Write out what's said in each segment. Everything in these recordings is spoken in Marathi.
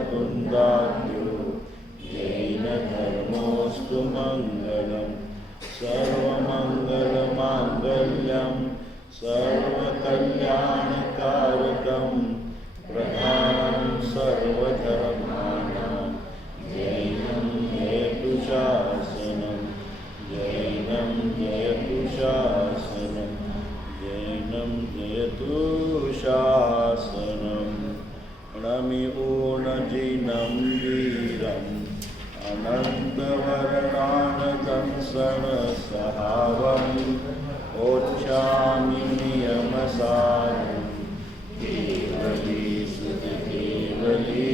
वक्रतुण्डाद्यो जैनधर्मोऽस्तु मङ्गलम् सर्वमङ्गलमाङ्गल्यं सर्वकल्याणकारकं प्रधानं सर्वधर्माणां जैनं जयतु शासनं जैनं जयतु शासनं जैनं जयतु शासनं नमिओणजिनं वीरम् अनन्तवर्णानदंसनसहावम् ओच्छामि नियमसारं केवली सुतकेवली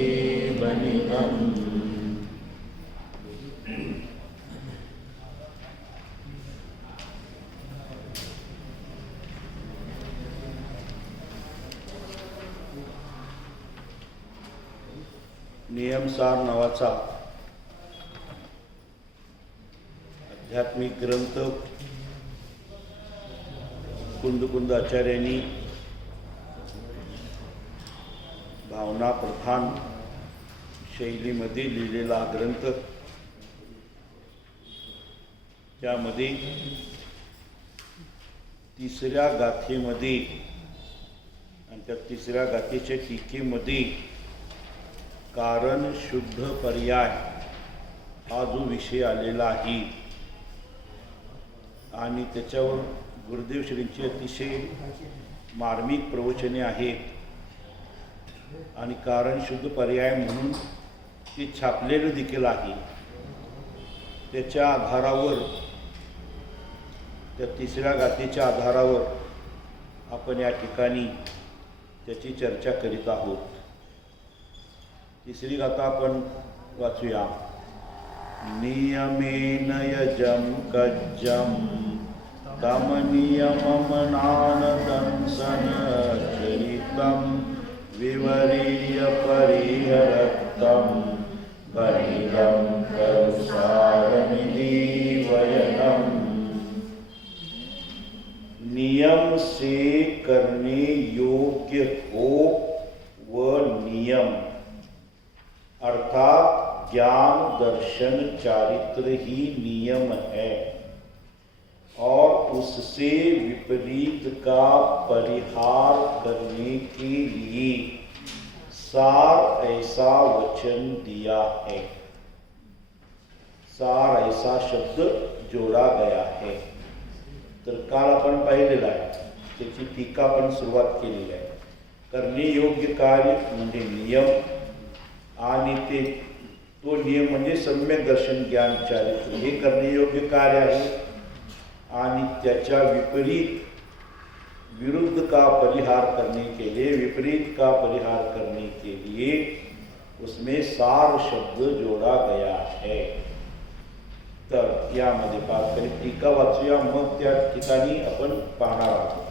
वनितम्। नियमसार नावाचा आध्यात्मिक ग्रंथ कुंद आचार्यांनी भावना प्रधान शैलीमध्ये लिहिलेला ग्रंथ, त्यामध्ये तिसऱ्या गाथेमध्ये आणि त्या तिसऱ्या गाथेच्या टीकेमध्ये कारण शुद्ध पर्याय हा जो विषय आलेला आहे आणि त्याच्यावर गुरुदेव श्रींची अतिशय मार्मिक प्रवचने आहेत आणि कारण शुद्ध पर्याय म्हणून ते छापलेलं देखील आहे। त्याच्या आधारावर, त्या तिसऱ्या गाथेच्या आधारावर आपण या ठिकाणी त्याची चर्चा करीत आहोत। तिसरी गाथा आपण वाचूया। नियमेन यजं कज्जं तम नियममनानदंसनचरितं विवरीय परिहरक्तं बहिरं करुसारमिति वयनम्। नियम से करने योग्य हो वह नियम अर्थात ज्ञान दर्शन चारित्र ही नियम है और उससे विपरीत का परिहार करने के लिए सार ऐसा वचन दिया है। सार ऐसा शब्द जोड़ा गया है। तर काल आपण पाहिलेला आहे, त्याची टीका पण सुरुवात केलेली आहे। करणे योग्य कार्य म्हणजे नियम आणि तो नियम म्हणजे सम्यक दर्शन ज्ञान चारित्र हे करणे योग्य कार्य आहे आणि त्याच्या विपरीत विरुद्ध का परिहार करने के लिए, विपरीत का परिहार करने के लिए उसमें सार शब्द जोड़ा गया है। तर यामध्ये पाठ करीत टीका वाचूया, मग त्या ठिकाणी आपण पाहणार आहोत।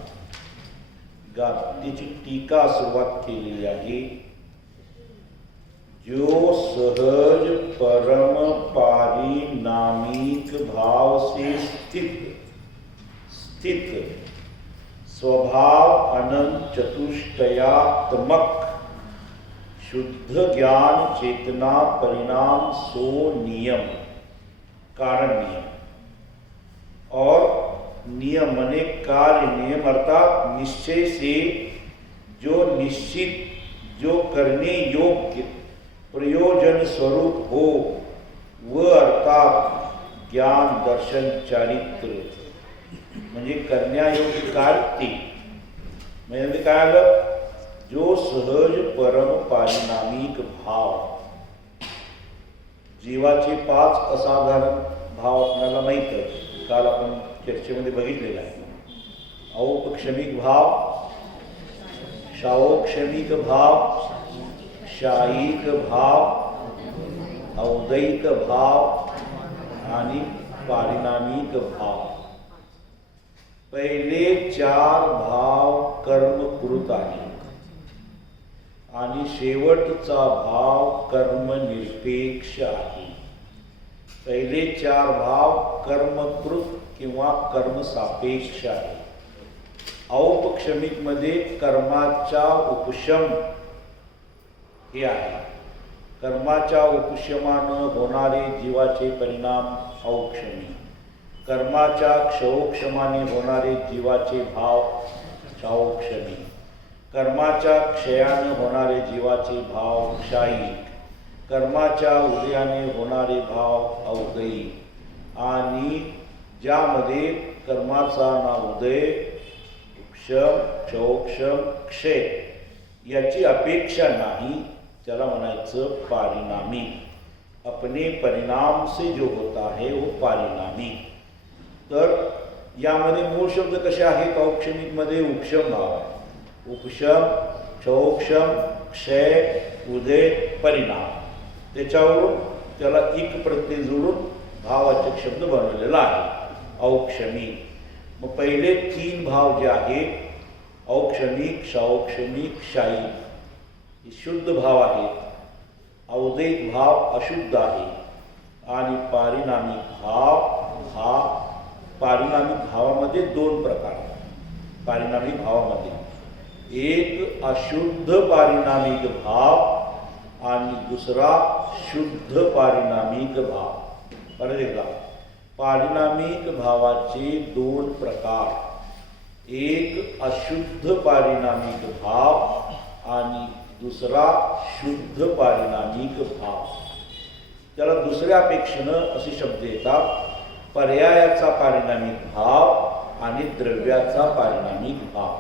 गाथेची टीका सुरुवात केलेली आहे। जो सहज परम पारिणामिक भाव से स्थित स्वभाव अनंत चतुष्टयात्मक शुद्ध ज्ञान चेतना परिणाम सो नियम कारण नियम। और नियम माने कार्य नियम अर्थात निश्चय से जो निश्चित, जो करने योग्य प्रयोजन स्वरूप हो वह अर्थात ज्ञान दर्शन चारित्र म्हणजे करण्यायोग्य कार्य। म्हणजे काय आलं, जो सहज परम पारिणामिक भाव, जीवाचे 5 असाधारण भाव आपल्याला माहित आहे, काल आपण चर्चेमध्ये बघितलेला आहे। औपक्षमिक भाव, शावोक्षमिक भाव, शायिक भाव, औदैक भाव आणि पारिणामिक भाव। पहिले 4 भाव कर्मकृत आहेत आणि शेवटचा भाव कर्म निरपेक्ष आहे। पहिले 4 भाव कर्मकृत किंवा कर्म सापेक्ष आहे। औपक्षमिक मध्ये कर्माचा उपशम हे आहे कर्माच्या उपशमानं होणारे जीवाचे परिणाम औक्षणी, कर्माच्या क्षयोक्षमाने होणारे जीवाचे भाव क्षौक्षणी, कर्माच्या क्षयाने होणारे जीवाचे भाव क्षायिक, कर्माच्या उदयाने होणारे भाव अवगयिक, आणि ज्यामध्ये कर्माचा ना उदय, क्षम, क्षोक्षम, क्षय याची अपेक्षा नाही त्याला म्हणायचं पारिणामी. अपने परिणाम से जो होता है वो पारिणामी. तर यामध्ये मूळ शब्द कसे आहेत? औक्षणिकमध्ये उपशम भाव आहे. उपशम, क्षोक्षम, क्षय, उदय, परिणाम, त्याच्यावरून त्याला एक प्रत्यय जोडून भावाचक शब्द बनवलेला आहे औक्षणी. मग पहिले तीन भाव जे आहेत औक्षणिक, क्षौक्षणिक, क्षायिक, हे शुद्ध भाव आहेत. औदैक भाव अशुद्ध आहे. आणि पारिणामिक भाव हा, पारिणामिक भावामध्ये दोन प्रकार आहेत. पारिणामिक भावामध्ये एक अशुद्ध पारिणामिक भाव आणि दुसरा शुद्ध पारिणामिक भाव. परत एकदा, पारिणामिक भावाचे दोन प्रकार, एक अशुद्ध पारिणामिक भाव आणि दुसरा शुद्ध पारिणामिक भाव. त्याला दुसऱ्या अपेक्षेनं असे शब्द येतात, पर्यायाचा पारिणामिक भाव आणि द्रव्याचा पारिणामिक भाव.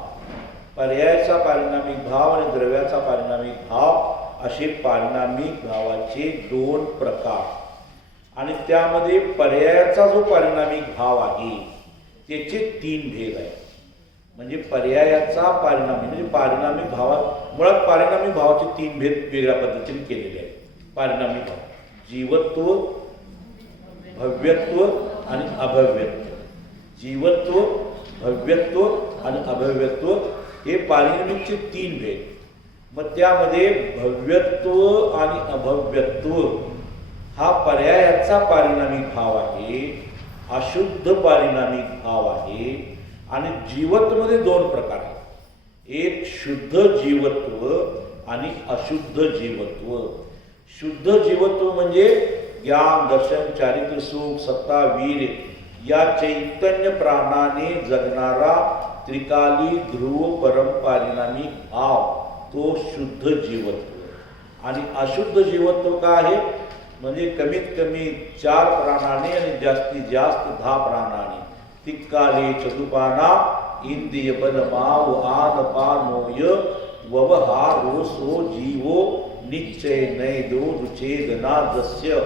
पर्यायाचा पारिणामिक भाव आणि द्रव्याचा पारिणामिक भाव असे पारिणामिक भावाचे दोन प्रकार. आणि त्यामध्ये पर्यायाचा जो पारिणामिक भाव आहे त्याचे तीन भेद आहेत. म्हणजे पर्यायाचा पारिणामी म्हणजे पारिणामिक भावात, मुळात पारिणामिक भावाचे तीन भेद वेगळ्या पद्धतीने केलेले आहेत. पारिणामिक भाव, जीवत्व, भव्यत्व आणि अभव्यत्व. जीवत्व, भव्यत्व आणि अभव्यत्व हे पारिणामिकचे तीन भेद. मग त्यामध्ये भव्यत्व आणि अभव्यत्व हा पर्यायाचा पारिणामिक भाव आहे, अशुद्ध पारिणामिक भाव आहे. आणि जीवत्वमध्ये दोन प्रकार आहेत, एक शुद्ध जीवत्व आणि अशुद्ध जीवत्व. शुद्ध जीवत्व म्हणजे ज्ञान, दर्शन, चारित्र्य, सुख, सत्ता, वीर या चैतन्य प्राणाने जगणारा त्रिकाली ध्रुव परमपारिणामिक भाव, तो शुद्ध जीवत्व. आणि अशुद्ध जीवत्व काय आहे? म्हणजे कमीत कमी 4 प्राणाने आणि जास्तीत जास्त 10 प्राणाने. तिक्काले चतुपाना इंद्रिय बलमाव आन पानोय ववहारो सो जीवो निश्चय नैदो दुचेदना जस्य.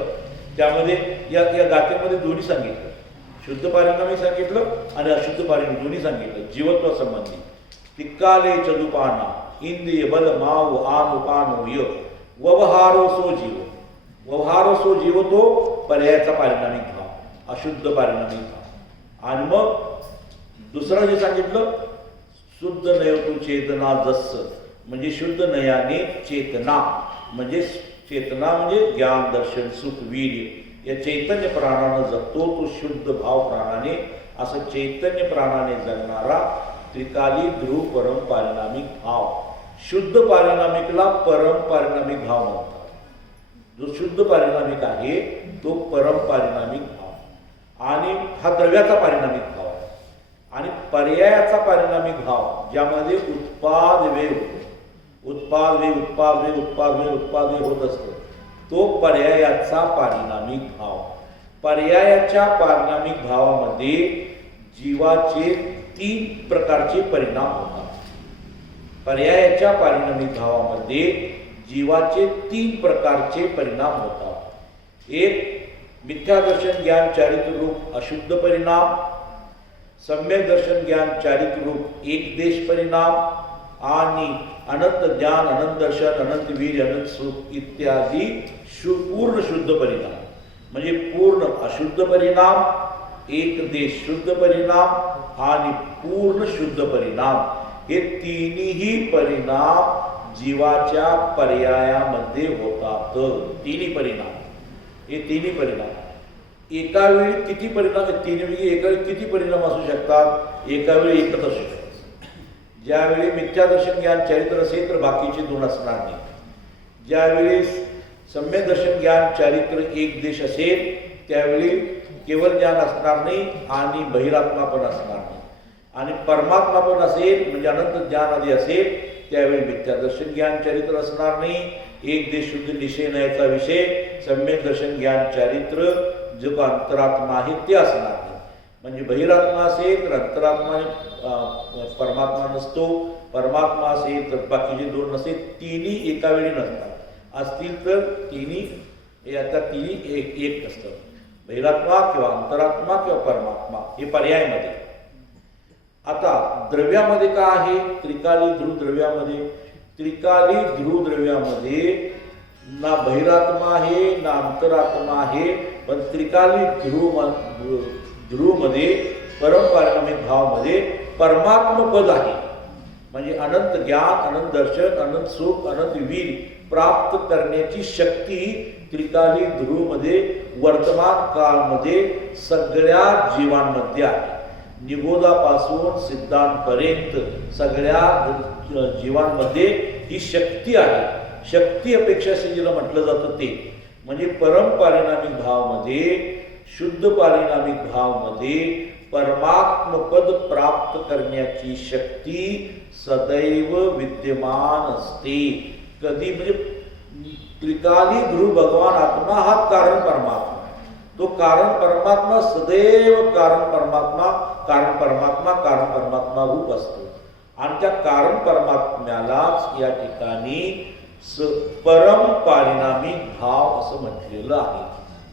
त्यामध्ये या गाथेमध्ये दोन्ही सांगितलं, शुद्ध पारिणामी सांगितलं आणि अशुद्ध पारिणामी दोन्ही सांगितलं. जीवत्व संबंधी तिक्काले चतुपाना इंद्रिय बलमाव आन पानोय ववहारो सो जीव. व्यवहार सो जीव तो पर्यायाचा पारिणामिक भाव, अशुद्ध पारिणामिक भाव. आणि मग दुसरं जे सांगितलं, शुद्ध नयतु चेतना जस्स, म्हणजे शुद्ध नयाने चेतना, म्हणजे चेतना म्हणजे ज्ञान, दर्शन, सुख, वीर्य या चैतन्य प्राणाने जगतो तो शुद्ध भाव प्राणाने. असं चैतन्य प्राणाने जगणारा त्रिकाली ध्रुव परम पारिणामिक भाव. शुद्ध पारिणामिकला परम पारिणामिक भाव म्हणतात. जो शुद्ध पारिणामिक आहे तो परम पारिणामिक भाव. आणि हा द्रव्याचा पारिणामिक भाव आहे. आणि पर्यायाचा पारिणामिक भाव ज्यामध्ये उत्पाद व्यय होतो, उत्पाद व्यय उत्पाद व्यय उत्पाद व्यय उत्पाद व्यय होत असतो, तो पर्यायाचा पारिणामिक भाव. पर्यायाच्या पारिणामिक भावामध्ये जीवाचे 3 प्रकारचे परिणाम होतात. पर्यायाच्या पारिणामिक भावामध्ये जीवाचे 3 प्रकारचे परिणाम होतात. एक मिथ्या दर्शन ज्ञान चारित्र रूप अशुद्ध परिणाम, सम्यक दर्शन ज्ञान चारित्र रूप एक देश परिणाम, आणि अनंत ज्ञान, अनंत दर्शन, अनंत वीर, अनंत सुख इत्यादी पूर्ण शुद्ध परिणाम. म्हणजे पूर्ण अशुद्ध परिणाम, एक देश शुद्ध परिणाम आणि पूर्ण शुद्ध परिणाम. हे तिन्ही परिणाम जीवाच्या पर्यायामध्ये होतात. तिन्ही परिणाम, हे तिन्ही परिणाम एका वेळी किती परिणाम, तिन्ही एका वेळी किती परिणाम असू शकतात? एका वेळी एकच असू शकतात. ज्यावेळी मिथ्यादर्शन ज्ञान चरित्र असेल तर बाकीचे 2 असणार नाही. ज्यावेळी सम्यक दर्शन ज्ञान चारित्र एक देश असेल त्यावेळी केवळ ज्ञान असणार नाही आणि बहिरात्मा पण असणार नाही, आणि परमात्मा पण असेल म्हणजे अनंत ज्ञान आदी असेल त्यावेळी मिथ्या दर्शन ज्ञान चारित्र असणार नाही. एक देश शुद्ध निश्चय नयचा विषय सम्यक दर्शन ज्ञान चारित्र जो का अंतरात्मा आहे ते असणार नाही. म्हणजे बहिरात्मा असेल तर अंतरात्मा परमात्मा नसतो, परमात्मा असेल तर बाकीचे दोन नसेल, तिन्ही एका वेळी नसतात. असतील तर तिन्ही आता तिन्ही एक असतं, बहिरात्मा किंवा अंतरात्मा किंवा परमात्मा हे पर्यायमध्ये. आता द्रव्यामध्ये का आहे? त्रिकाली ध्रुव द्रव्यामध्ये, त्रिकाली ध्रुव द्रव्यामध्ये ना बहिरात्मा आहे ना अंतरात्मा आहे, पण त्रिकाली ध्रुवमध्ये परमपारिणामिक भावमध्ये परमात्म पद आहे. म्हणजे अनंत ज्ञान, अनंत दर्शन, अनंत सुख, अनंत वीर प्राप्त करण्याची शक्ती त्रिकाली ध्रुवमध्ये वर्तमान काळमध्ये सगळ्या जीवांमध्ये आहे. निगोदापासून सिद्धांतपर्यंत सगळ्या जीवांमध्ये ही शक्ती आहे. शक्ती अपेक्षा जिला म्हटलं जातं ते म्हणजे परमपारिणामिक भावमध्ये, शुद्ध पारिणामिक भावमध्ये परमात्मपद प्राप्त करण्याची शक्ती सदैव विद्यमान असते. कधी म्हणजे त्रिकाली ध्रुव भगवान आत्मा हा कारण परमात्मा, तो कारण परमात्मा सदैव कारण परमात्मा कारण परमात्मा कारण परमात्मा रूप असतो. आणि त्या कारण परमात्म्यालाच या ठिकाणी परम पारिणामिक भाव असं म्हटलेलं आहे.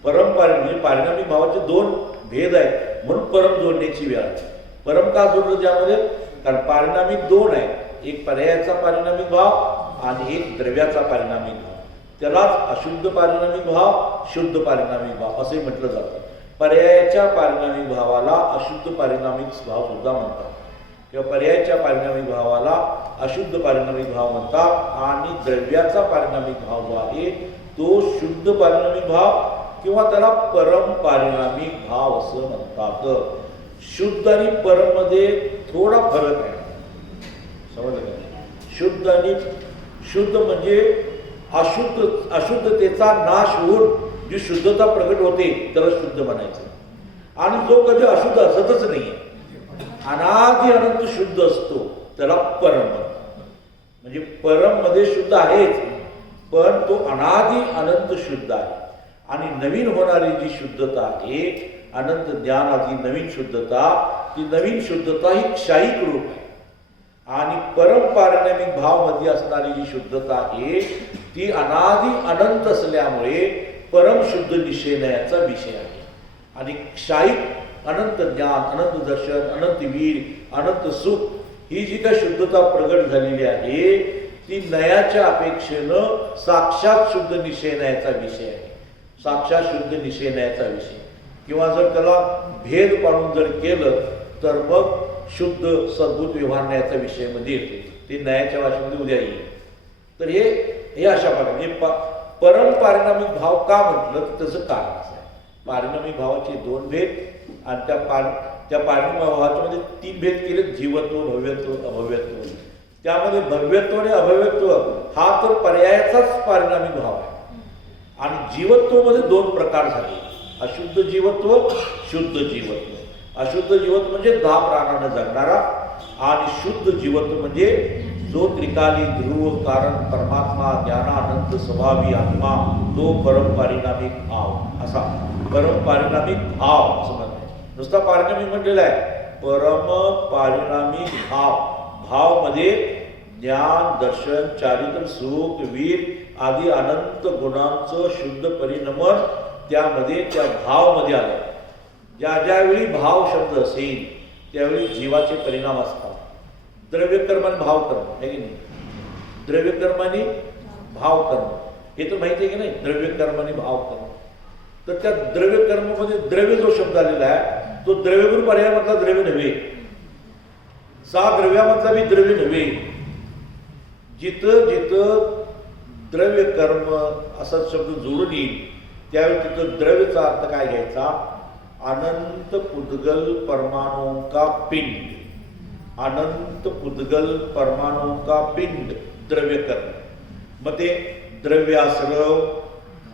म्हणजे पारिणामिक भावाचे दोन भेद आहेत म्हणून परम जोडण्याची वेळ आहे. परम का जोडलं त्यामध्ये? कारण पारिणामिक दोन आहे, एक पर्यायाचा पारिणामिक भाव आणि एक द्रव्याचा पारिणामिक भाव. त्यालाच अशुद्ध पारिणामिक भाव, शुद्ध पारिणामिक भाव असे म्हटलं जातं. पर्यायाच्या पारिणामिक भावाला अशुद्ध पारिणामिक भाव सुद्धा म्हणतात किंवा पर्यायाच्या पारिणामिक भावाला अशुद्ध पारिणामिक भाव म्हणतात. आणि द्रव्याचा पारिणामिक भाव जो आहे तो शुद्ध पारिणामिक भाव किंवा त्याला परम पारिणामिक भाव असं म्हणतात. शुद्ध आणि परम मध्ये थोडा फरक आहे, समजलं का? शुद्ध आणि शुद्ध म्हणजे अशुद्धतेचा नाश होऊन जी शुद्धता प्रगट होते त्याला शुद्ध म्हणायचं. आणि जो कधी अशुद्ध असतच नाही, अनादि अनंत शुद्ध असतो त्याला परम म्हणतात. म्हणजे परम मध्ये शुद्ध आहेच पण तो अनादि अनंत शुद्ध आहे. आणि नवीन होणारी जी शुद्धता आहे अनंत ज्ञान आदी नवीन शुद्धता, ती नवीन शुद्धता ही क्षायिक रूप आहे. आणि परम पारिणामिक भाव मध्ये असणारी जी शुद्धता आहे ती अनादि अनंत असल्यामुळे परम शुद्ध निश्चयाचा विषय आहे. आणि क्षायिक अनंत ज्ञान, अनंत दर्शन, अनंत वीर, अनंत सुख ही जी काही शुद्धता प्रगट झालेली आहे ती नयाच्या अपेक्षेनं साक्षात शुद्ध निश्चयाचा विषय आहे. साक्षात शुद्ध निश्चयाचा विषय किंवा जर त्याला भेद पाडून जर केलं तर मग शुद्ध सद्भूत व्यवहारण्याचा विषय मध्ये येते. ते नयाच्या भाषेमध्ये उद्या येईल. तर हे अशा प्रकारे परम पारिणामिक भाव का म्हटलं तर त्याचं कारण असं आहे. पारिणामिक भावाचे दोन भेद आणि त्या पारिणामिक भावाच्या मध्ये तीन भेद केले, जीवत्व, भव्यत्व, अभव्यत्व. त्यामध्ये भव्यत्व आणि अभव्यत्व हा तर पर्यायाचाच पारिणामिक भाव आहे. आणि जीवत्व मध्ये दोन प्रकार झाले, अशुद्ध जीवत्व, शुद्ध जीवत्व. अशुद्ध जीवत्व म्हणजे 10 प्राणानं जगणारा आणि शुद्ध जीवत्व म्हणजे जो त्रिकाली ध्रुव कारण परमात्मा ज्ञानानंद स्वभावी आत्मा तो परम पारिणामिक भाव. असा परम पारिणामिक भाव असं म्हणतात. नुसता पारिणामिक म्हटलेला आहे, परम पारिणामिक भाव मध्ये ज्ञान, दर्शन, चारित्र, सुख, वीर आदी अनंत गुणांचं शुद्ध परिणमन त्यामध्ये त्या भावमध्ये आलं. ज्यावेळी भाव शब्द असेल त्यावेळी जीवाचे परिणाम असतात. द्रव्यकर्माने भाव कर्म आहे की नाही? द्रव्यकर्माने भाव कर्म हे तर माहिती आहे की नाही? द्रव्यकर्माने भाव कर्म. तर त्या द्रव्यकर्मामध्ये द्रव्य जो शब्द आलेला आहे तो द्रव्यगुण पर्यायामधला द्रव्य नव्हे, द्रव्यामधला मी द्रव्य नव्हे. जिथं जिथं द्रव्य कर्म असा शब्द जोडून येईल त्यावेळी तिथं द्रव्यचा अर्थ काय घ्यायचा? अनंत पुद्गल परमाणुओं का पिंड. अनंत पुद्गल परमाणुओं का पिंड द्रव्य कर्म. मग ते द्रव्याश्रव,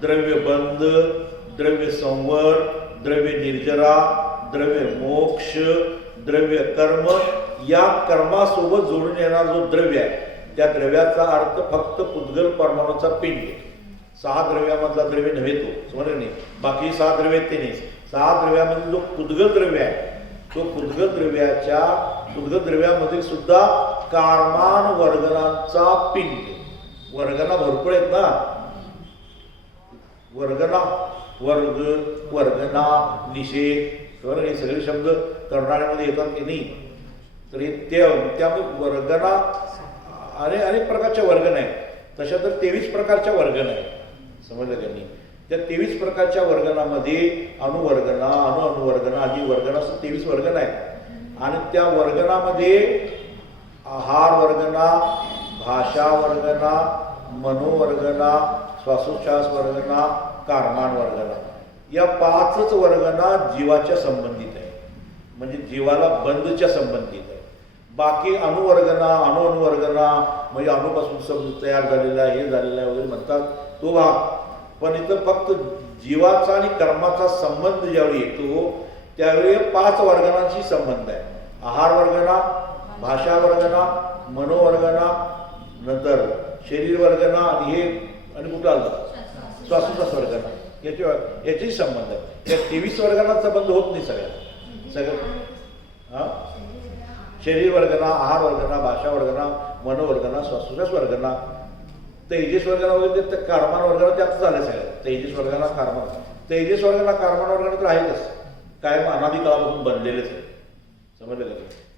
द्रव्य बंध, द्रव्य संवर, द्रव्य निर्जरा, द्रव्य मोक्ष, द्रव्य कर्म, या कर्मासोबत जोडून येणारा जो द्रव्य आहे त्या द्रव्याचा अर्थ फक्त पुद्गल परमाणूचा पिंड. 6 द्रव्यामधला द्रव्य नव्हे तो, समजलं नाही. बाकी 6 द्रव्य ते नाही. 6 द्रव्यामध्ये जो पुद्गल द्रव्य आहे तो पुद्गल द्रव्यामध्ये सुद्धा कारमान वर्गणांचा पिंड. वर्गणा भरपूर आहेत ना, वर्गणा, वर्ग, वर्गणा, निषेध, हे सगळे शब्द करणाऱ्यामध्ये येतात की नाही. तर त्यामुळे वर्गणा अनेक प्रकारच्या वर्गण आहेत. तशा तर 23 प्रकारच्या वर्गण आहेत, समजलं त्यांनी. त्या 23 प्रकारच्या वर्गणामध्ये अणुवर्गणा, अणुवर्गणा आदी वर्गणा असं 23 वर्गण आहेत. आणि त्या वर्गणामध्ये आहार वर्गणा, भाषा वर्गणा, मनोवर्गणा, श्वासोच्छ्वास वर्गणा, कारमान वर्गणा, या 5च वर्गणा जीवाच्या संबंधित आहे, म्हणजे जीवाला बंधच्या संबंधित आहे. बाकी अणुवर्गणा, अणुवर्गणा म्हणजे अणुपासून शब्द तयार झालेला आहे, हे झालेला आहे वगैरे म्हणतात तो भाग. पण इथं फक्त जीवाचा आणि कर्माचा संबंध ज्यावेळी येतो त्यावेळी 5 वर्गणांशी संबंध आहे. आहार वर्गणा, भाषा वर्गणा, मनोवर्गणा, नंतर शरीर वर्गणा आणि कुठला आलं श्वासोच्छ्वास वर्गणा, याच्याशी संबंध आहे. या 23 वर्गणांचा बंध होत नाही सगळं. शरीर वर्गणा, आहार वर्गणा, भाषा वर्गणा, मनोवर्गणा, श्वासोच्छ्वास वर्गणा, तेजस वर्गणा वगैरे ते कारमान वर्गणा त्यात झालं सगळं. तेजस वर्गणा, कारमान, तेजस वर्गणा, कारमान वर्गणा तर आहेतच, कायम अनादी काळापासून बनलेलेच आहे, समजलं का.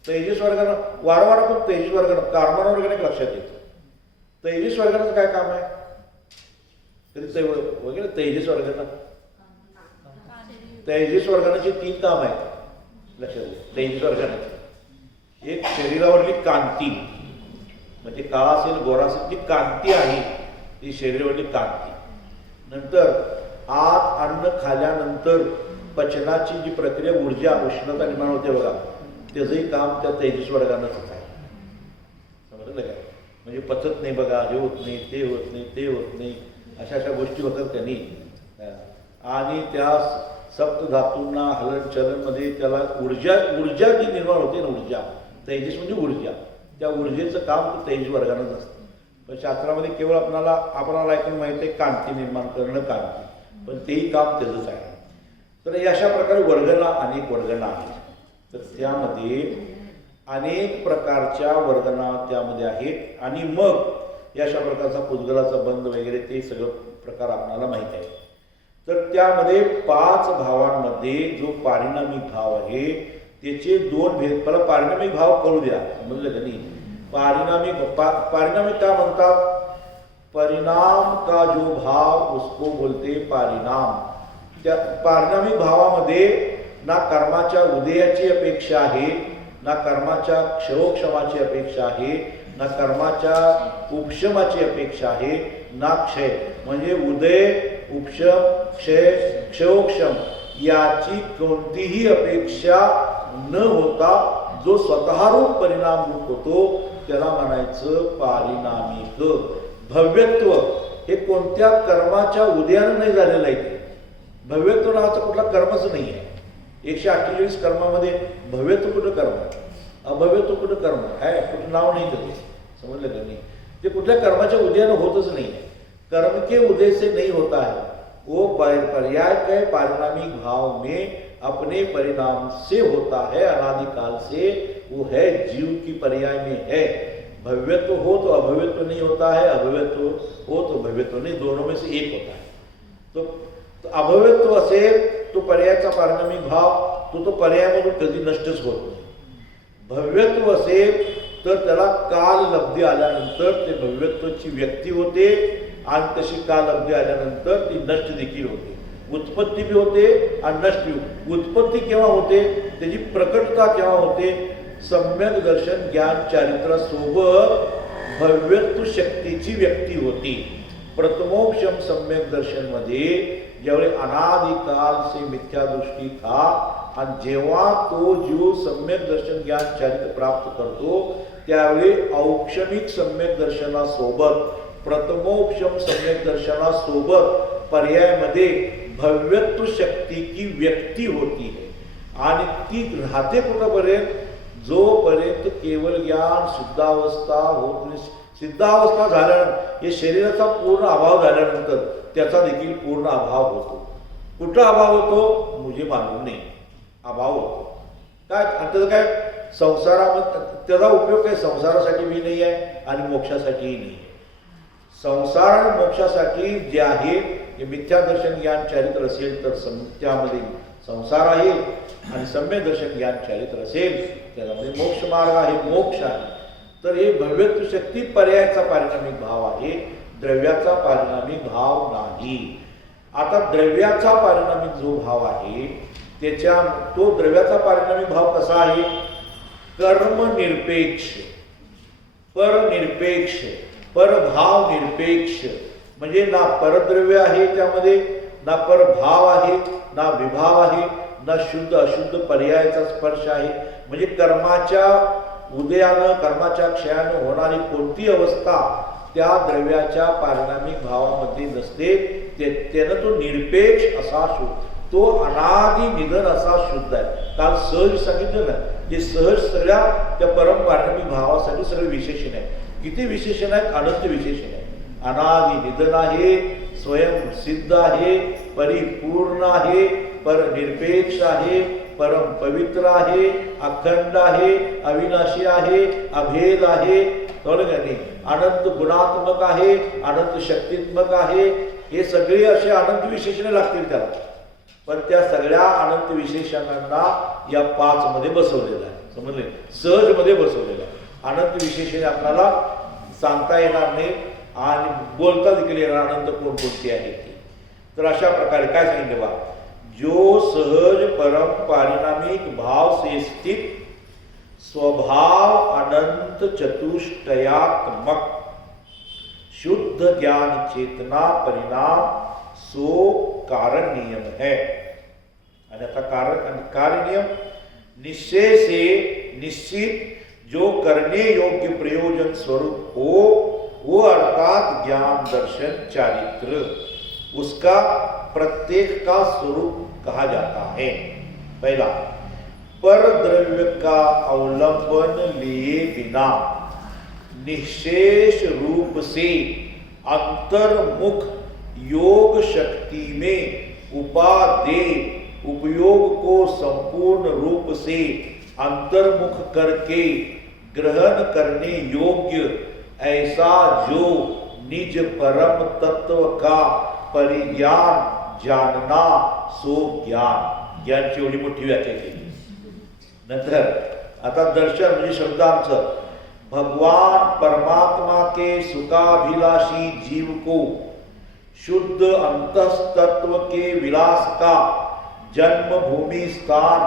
तेजस वर्गणा वारंवार आपण तेजस वर्गणा, कारमान वर्गणा लक्षात येतं. तेजस वर्गणाचं काय काम आहे वगैरे. तेजस वर्गणा, तेजस वर्गणाची 3 काम आहेत लक्षात येतं. तेजस वर्गणाची एक शरीरावरली कांती, म्हणजे काळा असेल गोरा असेल, जी कांती आहे ती शरीरावरली कांती. नंतर आत अन्न खाल्यानंतर पचनाची जी प्रक्रिया, ऊर्जा, उष्णता निर्माण होते बघा, त्याचंही काम त्या तेजस वर्गानंच आहे, समजलं काय. म्हणजे पचत नाही बघा, हे होत नाही, ते होत नाही, ते होत नाही, अशा गोष्टी होतात त्यांनी. आणि त्या सप्तधातूंना हलनचलनमध्ये त्याला ऊर्जा जी निर्माण होते ना, ऊर्जा, तेजस म्हणजे ऊर्जा, त्या ऊर्जेचं काम तेजस वर्गानंच असतं. पण शास्त्रामध्ये केवळ आपल्याला ऐकून माहिती आहे कांती निर्माण करणं, कांती, पण तेही काम त्याचंच आहे. तर अशा प्रकारे वर्गणा, अनेक वर्गणा आहेत. तर त्यामध्ये अनेक प्रकारच्या वर्गणा त्यामध्ये आहेत. आणि मग अशा प्रकारचा पुद्गलाचा बंध वगैरे ते सगळं प्रकार आपल्याला माहीत आहे. तर त्यामध्ये 5 भावांमध्ये जो पारिणामिक भाव आहे त्याचे 2 भेद. मला पारिणामिक भाव कळू द्या, समजलं का नाही. पारिणामिक का म्हणतात, परिणाम का जो भाव उसको बोलते पारिणाम. त्या पारिणामिक भावामध्ये ना कर्माच्या उदयाची अपेक्षा आहे, ना कर्माच्या क्षयोक्षमाची अपेक्षा आहे, ना कर्माच्या उपशमाची अपेक्षा आहे, ना क्षय. म्हणजे उदय, उपशम, क्षय, क्षयोक्षम याची कोणतीही अपेक्षा न होता जो स्वतः रूप परिणाम रूप होतो त्याला म्हणायचं पारिणामिक. भव्यत्व हे कोणत्या कर्माच्या उदयानं नाही झालेलं आहे. ते भव्यत्व नावाचा कुठला कर्मच नाही आहे. 148 कर्मामध्ये भव्यत्व कुठं कर्म, अभव्यत्व कुठं कर्म आहे, कुठं नाव नाही त्याचे, समजलं का नाही. ते कुठल्या कर्माच्या उदयानं होतच नाही. कर्म के उदय से नहीं होता है, वो पर्याय के पारिणामिक भाव में अपने परिणाम से होता है, अनादिकाल से वो है, जीव की पर्याय में है. भव्यत्व हो तो अभव्यत्व नहीं होता है, अभव्यत्व हो तो भव्यत्व नहीं, दोनों में से एक होता है. तो अभव्यत्व असेल तो पर्यायाचा पारिणामिक भाव तो पर्यायामधून कधी नष्टच होत नाही. भव्यत्व असेल तर त्याला काल लब्धी आल्यानंतर ते भव्यत्वाची व्यक्ती होते आणि तशी काल लब्धी आल्यानंतर ती नष्ट देखील होते. उत्पत्ती बी होते आणि नष्ट बी. उत्पत्ती केव्हा होते, त्याची प्रकटता केव्हा होते, सम्यक दर्शन ज्ञान चारित्र्यासोबत भव्यत्व शक्तीची व्यक्ती होती. प्रथमोक्षम सम्यक दर्शन मध्ये ज्यावेळी अनादिकाल से मिथ्या दृष्टी था आणि जेव्हा तो जीव सम्यक दर्शन ज्ञान चारित्र्य प्राप्त करतो त्यावेळी औक्षणिक सम्यक दर्शनासोबत प्रथमोक्षम सम्यक दर्शनासोबत पर्यायामध्ये भव्यत्व शक्ती की व्यक्ती होती है आणि ती राहते कुठंपर्यंत, जोपर्यंत केवळ ज्ञान सिद्धावस्था होत नाही. सिद्धावस्था झाल्यानंतर हे शरीराचा पूर्ण अभाव झाल्यानंतर त्याचा देखील पूर्ण अभाव होतो. कुठं अभाव होतो, मुझे मालूम नाही अभाव होतो. काय त्याचं काय, संसारामध्ये त्याचा उपयोग काय, संसारासाठी बी नाही आहे आणि मोक्षासाठीही नाही आहे. संसार आणि मोक्षासाठी जे आहे हे मिथ्या दर्शन ज्ञान चारित्र असेल तर त्यामध्ये संसार आहे, आणि सम्य दर्शन ज्ञान चारित्र असेल त्यामध्ये मोक्ष मार्ग आहे, मोक्ष आहे. तर हे भव्यत्व शक्ती पर्यायाचा पारिणामिक भाव आहे, द्रव्याचा पारिणामिक भाव नाही. आता द्रव्याचा पारिणामिक जो भाव आहे त्याच्या तो द्रव्याचा पारिणामिक भाव कसा आहे, कर्मनिरपेक्ष, परनिरपेक्ष, परभाव निरपेक्ष. म्हणजे ना परद्रव्य आहे त्यामध्ये, ना परभाव आहे, ना विभाव आहे, ना शुद्ध अशुद्ध पर्यायाचा स्पर्श आहे. म्हणजे कर्माच्या उदयानं कर्माच्या क्षयानं होणारी कोणती अवस्था त्या द्रव्याच्या पारिणामिक भावामध्ये नसते. त्यानं तो निरपेक्ष असा शुद्ध, तो अनादि निधन असा शुद्ध आहे. काल सहज सांगितलं ना, जे सहज सगळ्या त्या परमपारिणामिक भावासाठी सगळे विशेषण आहे. किती विशेषण आहेत, अनंत विशेषण आहे. अनादि निधन आहे, स्वयं सिद्ध आहे, परिपूर्ण आहे, परनिरपेक्ष आहे, परम पवित्र आहे, अखंड आहे, अविनाशी आहे, अभेद आहे, अनंत गुणात्मक आहे, अनंत शक्तीत्मक आहे. हे सगळे असे अनंत विशेषणे लागतील त्याला. पण त्या सगळ्या अनंत विशेषणांना या 5 मध्ये बसवलेलं आहे. समजले, सहज मध्ये बसवलेलं आहे. अनंत विशेषणे आपल्याला सांगता येणार नाही आणि बोलता देखील येणार अनंत कोणकोणती आहे ती. तर अशा प्रकारे काय सांगितलं बा, जो सहज परम पारिणामिक भाव से स्थित स्वभाव अनंत चतुष्टयात्मक शुद्ध ज्ञान चेतना परिणाम सो कारण नियम है. आणि आता कार्य नियम, निश्चय से निश्चित जो करने योग्य प्रयोजन स्वरूप हो वो अर्थात ज्ञान दर्शन चारित्र, उसका प्रत्येक का स्वरूप कहा जाता है. पहला, पर द्रव्य का अवलंबन लिए बिना निशेष रूप से अंतर्मुख योग शक्ति में उपादेय उपयोग को संपूर्ण रूप से अंतर्मुख करके ग्रहण करने योग्य ऐसा जो निज परम तत्व का परिज्ञान जानना सो ज्ञान. ज्ञानची एवढी मोठी व्याख्या केली. नंतर आता दर्शन म्हणजे शब्दांचं, भगवान परमात्मा के सुखाभिलाषी जीव को शुद्ध अंतस्तत्व के विलास का जन्मभूमि स्थान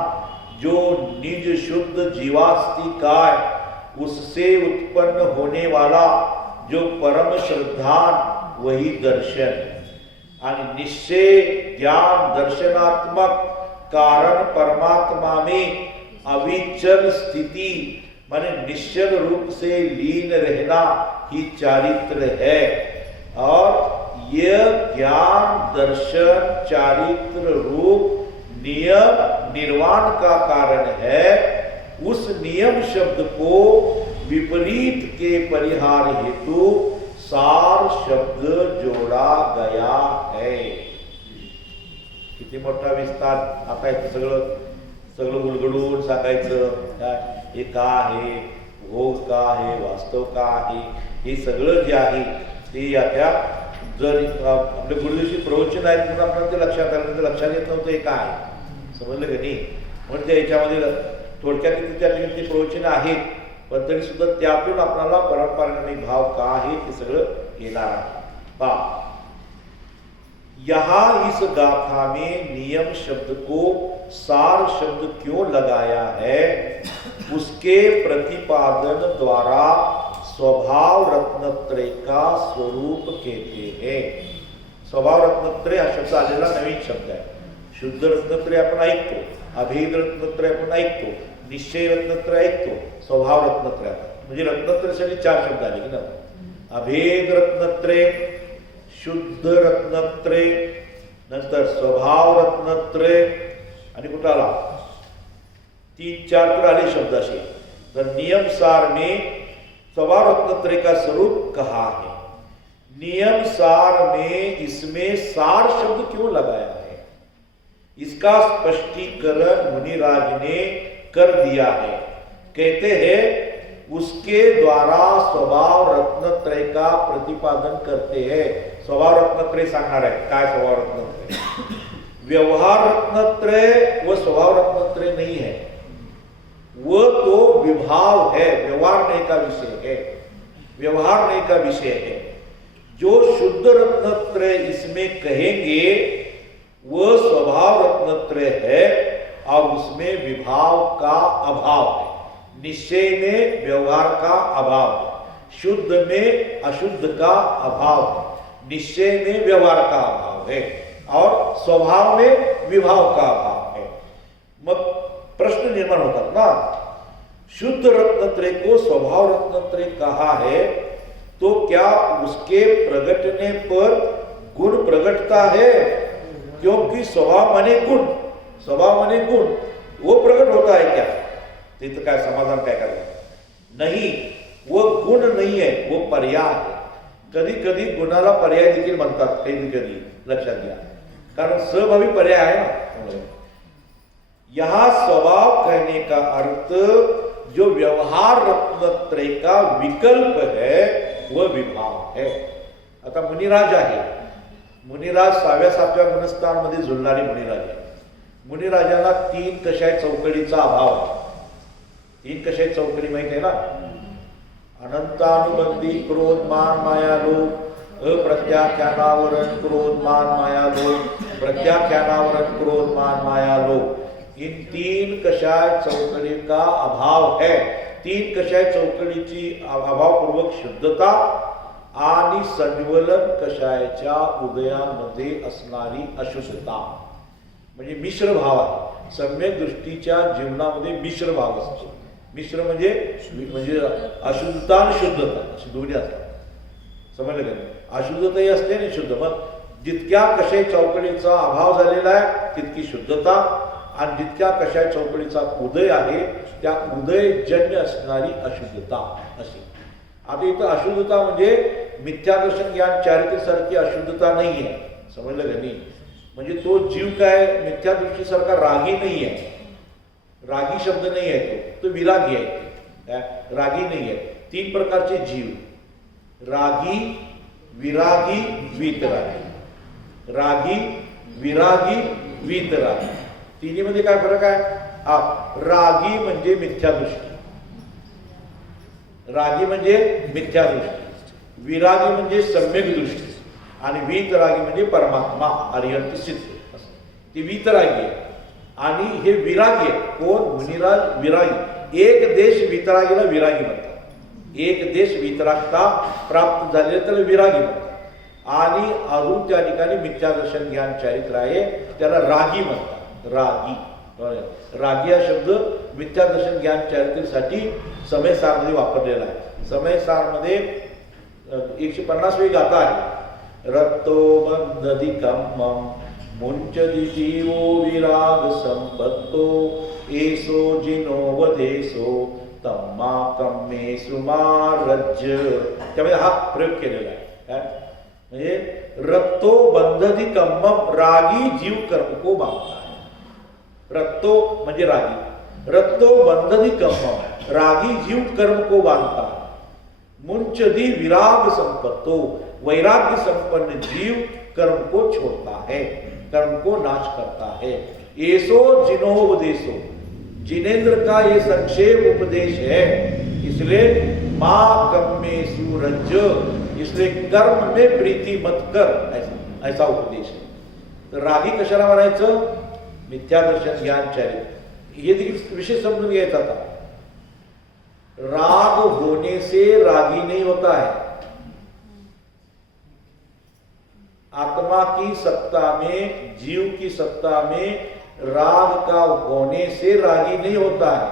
जो निज शुद्ध जीवास्तिकाय, उससे उत्पन्न होने वाला जो परम श्रद्धान वही दर्शन. आणि निश्चय ज्ञान दर्शनात्मक कारण परमात्मा में अविचल स्थिति माने निश्चल रूप से लीन रहना ही चारित्र है. और यह ज्ञान दर्शन चारित्र रूप नियम निर्वाण का कारण है. उस नियम शब्द को विपरीत के परिहार हेतु सार शब्द जोड़ा गया है. किती मोठा विस्तार. आता इथे सगळं सगळं उलगडून सांगायचं काय, हे का आहे, भोग का आहे, वास्तव का आहे, हे सगळं जे आहे ते आता जर आपल्या गुरुदिवशी प्रवचन आहेत म्हणून आपल्याला ते लक्षात आलं, तर लक्षात येत नव्हतं हे काय, समजलं का नाही. म्हणजे याच्यामध्ये थोडक्यात त्या ठिकाणी ते प्रवचन आहेत, पण तरी सुद्धा त्यातून आपल्याला परंपरागत भाव का आहे ते सगळं येणार आहे. पहा, यहाँ इस गाथा में नियम शब्द को सार शब्द क्यों लगाया है, उसके प्रतिपादन द्वारा स्वभाव रत्नत्रय का स्वरूप कहते हैं. स्वभाव रत्नत्रय हा शब्द आलेला नवीन शब्द आहे. शुद्ध रत्नत्रय आपण ऐकतो, अभेद रत्नत्रय आपण ऐकतो, निश्चय रत्नत्रय ऐकतो, स्वभाव रत्नत्रय म्हणजे रत्नत्रयसाठी 4 शब्द आले की ना. अभेद रत्नत्रय, शुद्ध रत्नत्रय, नंतर स्वभाव रत्नत्रय, आणि कुठं आला 3-4 तर आले शब्द असे. तर नियम सार में स्वभाव रत्नत्रय का स्वरूप कहा है. नियम सार में इसमें सार शब्द क्यों लगाया है, इसका स्पष्टीकरण मुनिराज ने कर दिया है. कहते हैं उसके द्वारा स्वभाव रत्नत्रय का प्रतिपादन करते हैं. स्वभाव रत्नत्रय सांगणार आहे. काय स्वभाव रत्नत्रय? व्यवहार रत्नत्रय व स्वभाव रत्नत्रय नहीं है, वो तो विभाव है, व्यवहार का विषय है, व्यवहार का विषय है. जो शुद्ध रत्नत्रय इसमें कहेंगे वह स्वभाव रत्नत्रय है और उसमें विभाव का अभाव है. निश्चय में व्यवहार का अभाव है, शुद्ध में अशुद्ध का अभाव है, निश्चय में व्यवहार का अभाव है और स्वभाव में विभाव का अभाव है. मग प्रश्न निर्माण होतात ना, शुद्ध रत्नत्रय को स्वभाव रत्नत्रय कहा है तो क्या उसके प्रगटने पर गुण प्रगटता है? क्योंकि स्वभाव माने गुण, स्वभाव माने गुण, वो प्रकट होता है क्या? तिथं काय समाधान काय करायचं? नाही, वो गुण नहीं है, वो पर्याय है. कधी कधी गुणाला पर्याय देखील म्हणतात, कधी कधी लक्षात घ्या, कारण सहभावी पर्याय आहे ना. यहां स्वभाव कहने का अर्थ जो व्यवहार रत्नत्रय का विकल्प है वह विभाव है. आता मुनिराज आहे, मुनिराज 6व्या-7व्या गुणस्थानमध्ये झुलणारे मुनिराज आहे. मुनिराजाला 3 कशा चौकडीचा अभाव आहे. 3 कशा चौकडी माहित आहे ना? अनंतानुबंधी क्रोध मान माया लोभ, अप्रत्याख्यानावरण क्रोध मान माया लोभ, प्रत्याख्यानावरण क्रोध मान माया लोभ. इन 3 कषाय चौकडी का अभाव है. 3 कषाय चौकडीची अभावपूर्वक शुद्धता आणि संज्वलन कषायाच्या उदयामध्ये असणारी अशुद्धता, म्हणजे मिश्र भाव आहे. सम्यक दृष्टीच्या जीवनामध्ये मिश्र भाव असतो. मिश्र म्हणजे अशुद्धता आणि शुद्धता अशी दोन्ही असतात. समजलं का? अशुद्धताही असते आणि शुद्ध. मग जितक्या कषाय चौकडीचा अभाव झालेला आहे तितकी शुद्धता, आणि जितक्या कषाय चौकडीचा उदय आहे त्या उदयजन्य असणारी अशुद्धता अशी. आता इथं अशुद्धता म्हणजे मिथ्यादर्शन ज्ञान चारित्र्यासारखी अशुद्धता नाही आहे. समजलं का नाही? म्हणजे तो जीव काय मिथ्यादृष्टीसारखा रागी नाही आहे. रागी शब्द नाही आहे, तो विरागी आहे. रागी नाही आहे. 3 प्रकारचे जीव, रागी, विरागी, वीतरागी. रागी, विरागी, वीतरागी. तिन्हीमध्ये काय फरक आहे? रागी म्हणजे मिथ्यादृष्टी, रागी म्हणजे मिथ्यादृष्टी, विरागी म्हणजे सम्यक दृष्टी, आणि वीतरागी म्हणजे परमात्मा अरिहंत सिद्ध. ती वीतरागी आहे आणि हे विरागी आहे. कोण? मुनिराज विरागी. एक देश वितरागीला विरागी म्हणतात. एक देश वितरागता प्राप्त झाले तर विरागी म्हणतात. आणि अजून त्या ठिकाणी मिथ्यादर्शन ज्ञान चारित्र आहे त्याला रागी म्हणतात. रागी, रागी हा शब्द मिथ्यादर्शन ज्ञान चारित्र्यासाठी समयसारमध्ये वापरलेला आहे. समयसारमध्ये 150वी गाथा आहे. रत्तो बंधधिकम मुंचदि जीवो विराग संपत्तो एसो जिनो वदेसो तम्मा कम्मे सुमारज्य. त्यामुळे हा प्रयोग केलेला आहे. म्हणजे रत्तो बंधधिकम, रागी जीव कर्म को बांधता है. रत्तो म्हणजे रागी. रत्तो बंधधिकम, रागी जीव कर्म को बांधता है. मुंचदि विराग संपत्तो, वैराग्य संपन्न जीव कर्म को छोड़ता है, कर्म को नाश करता है. ऐसो जिनोपदेशो, जिनेन्द्र का ये संक्षेप उपदेश है. इसलिए मां कर्मे सूरज, इसलिए कर्म में प्रीति मत कर, ऐसा उपदेश है. तर रागी कशाला म्हणायचं? मिथ्यादर्शन ज्ञान चारित्र. हे देखील विशेष समजून घ्यायचा था. राग होने से रागी नहीं होता है. आत्मा की सत्ता में, जीव की सत्ता में राग का होने से रागी नहीं होता है.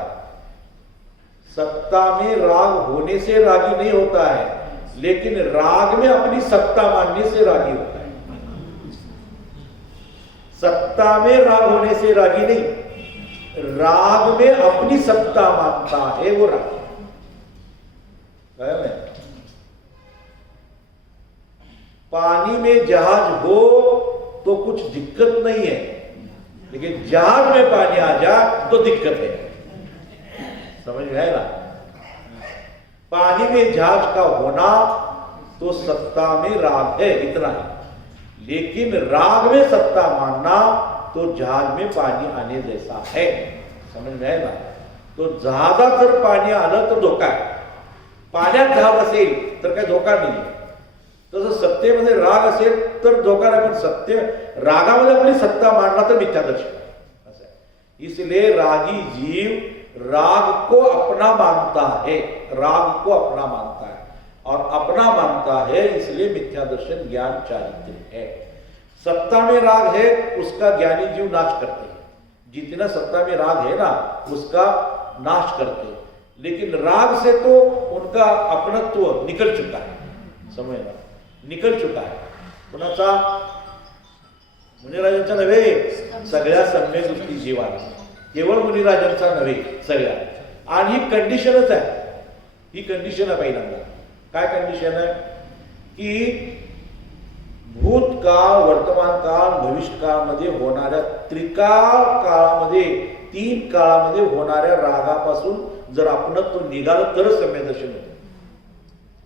सत्ता में राग होने से रागी नहीं होता है. लेकिन राग में अपनी सत्ता मानने से रागी होता है। सत्ता में राग होने से रागी नहीं, राग में अपनी सत्ता मानता है वो रागी है। पानी में जहाज हो तो कुछ दिक्कत नहीं है, लेकिन जहाज में पानी आ जाए तो दिक्कत है। समझ में आएगा? पानी में जहाज का होना तो सत्ता में राग है, इतना है। लेकिन राग में सत्ता मानना तो जहाज में पाणी आने जैसा है। समझ में आएगा? तो जहाजात जर पाणी आलं तर धोका आहे, पाण्यात जहाज असेल तर काही धोका नाही। तसं सत्तेमध्ये राग असेल तर धोका नाही, पण सत्य रागामध्ये आपली सत्ता मानना तर मिथ्यादर्शन असं आहे। इसलिए रागी जीव राग को अपना मानता है, राग को अपना मानता है, और अपना मानता है इसलिए मिथ्या दर्शन ज्ञान चारित्र्य है। सत्ता में राग है उसका ज्ञानी जीव नाश करते हैं, जितना सत्ता में राग है ना उसका नाश करते हैं, लेकिन राग से तो उनका अपनत्व निकल चुका है। समझना, निकल चुका है। कुणाचा? मुनिराजांचा नव्हे, सगळ्या सम्यक दृष्टी जीवाला, केवळ मुनिराजांचा नव्हे, सगळ्या। आणि ही कंडिशनच आहे, ही कंडिशन आहे पहिल्यांदा। काय कंडिशन आहे? की भूतकाळ, वर्तमान काळ, भविष्य काळामध्ये होणाऱ्या त्रिकाळ काळामध्ये, तीन काळामध्ये होणाऱ्या रागापासून जर आपण तो निघालं तर सम्यदर्शन होतं,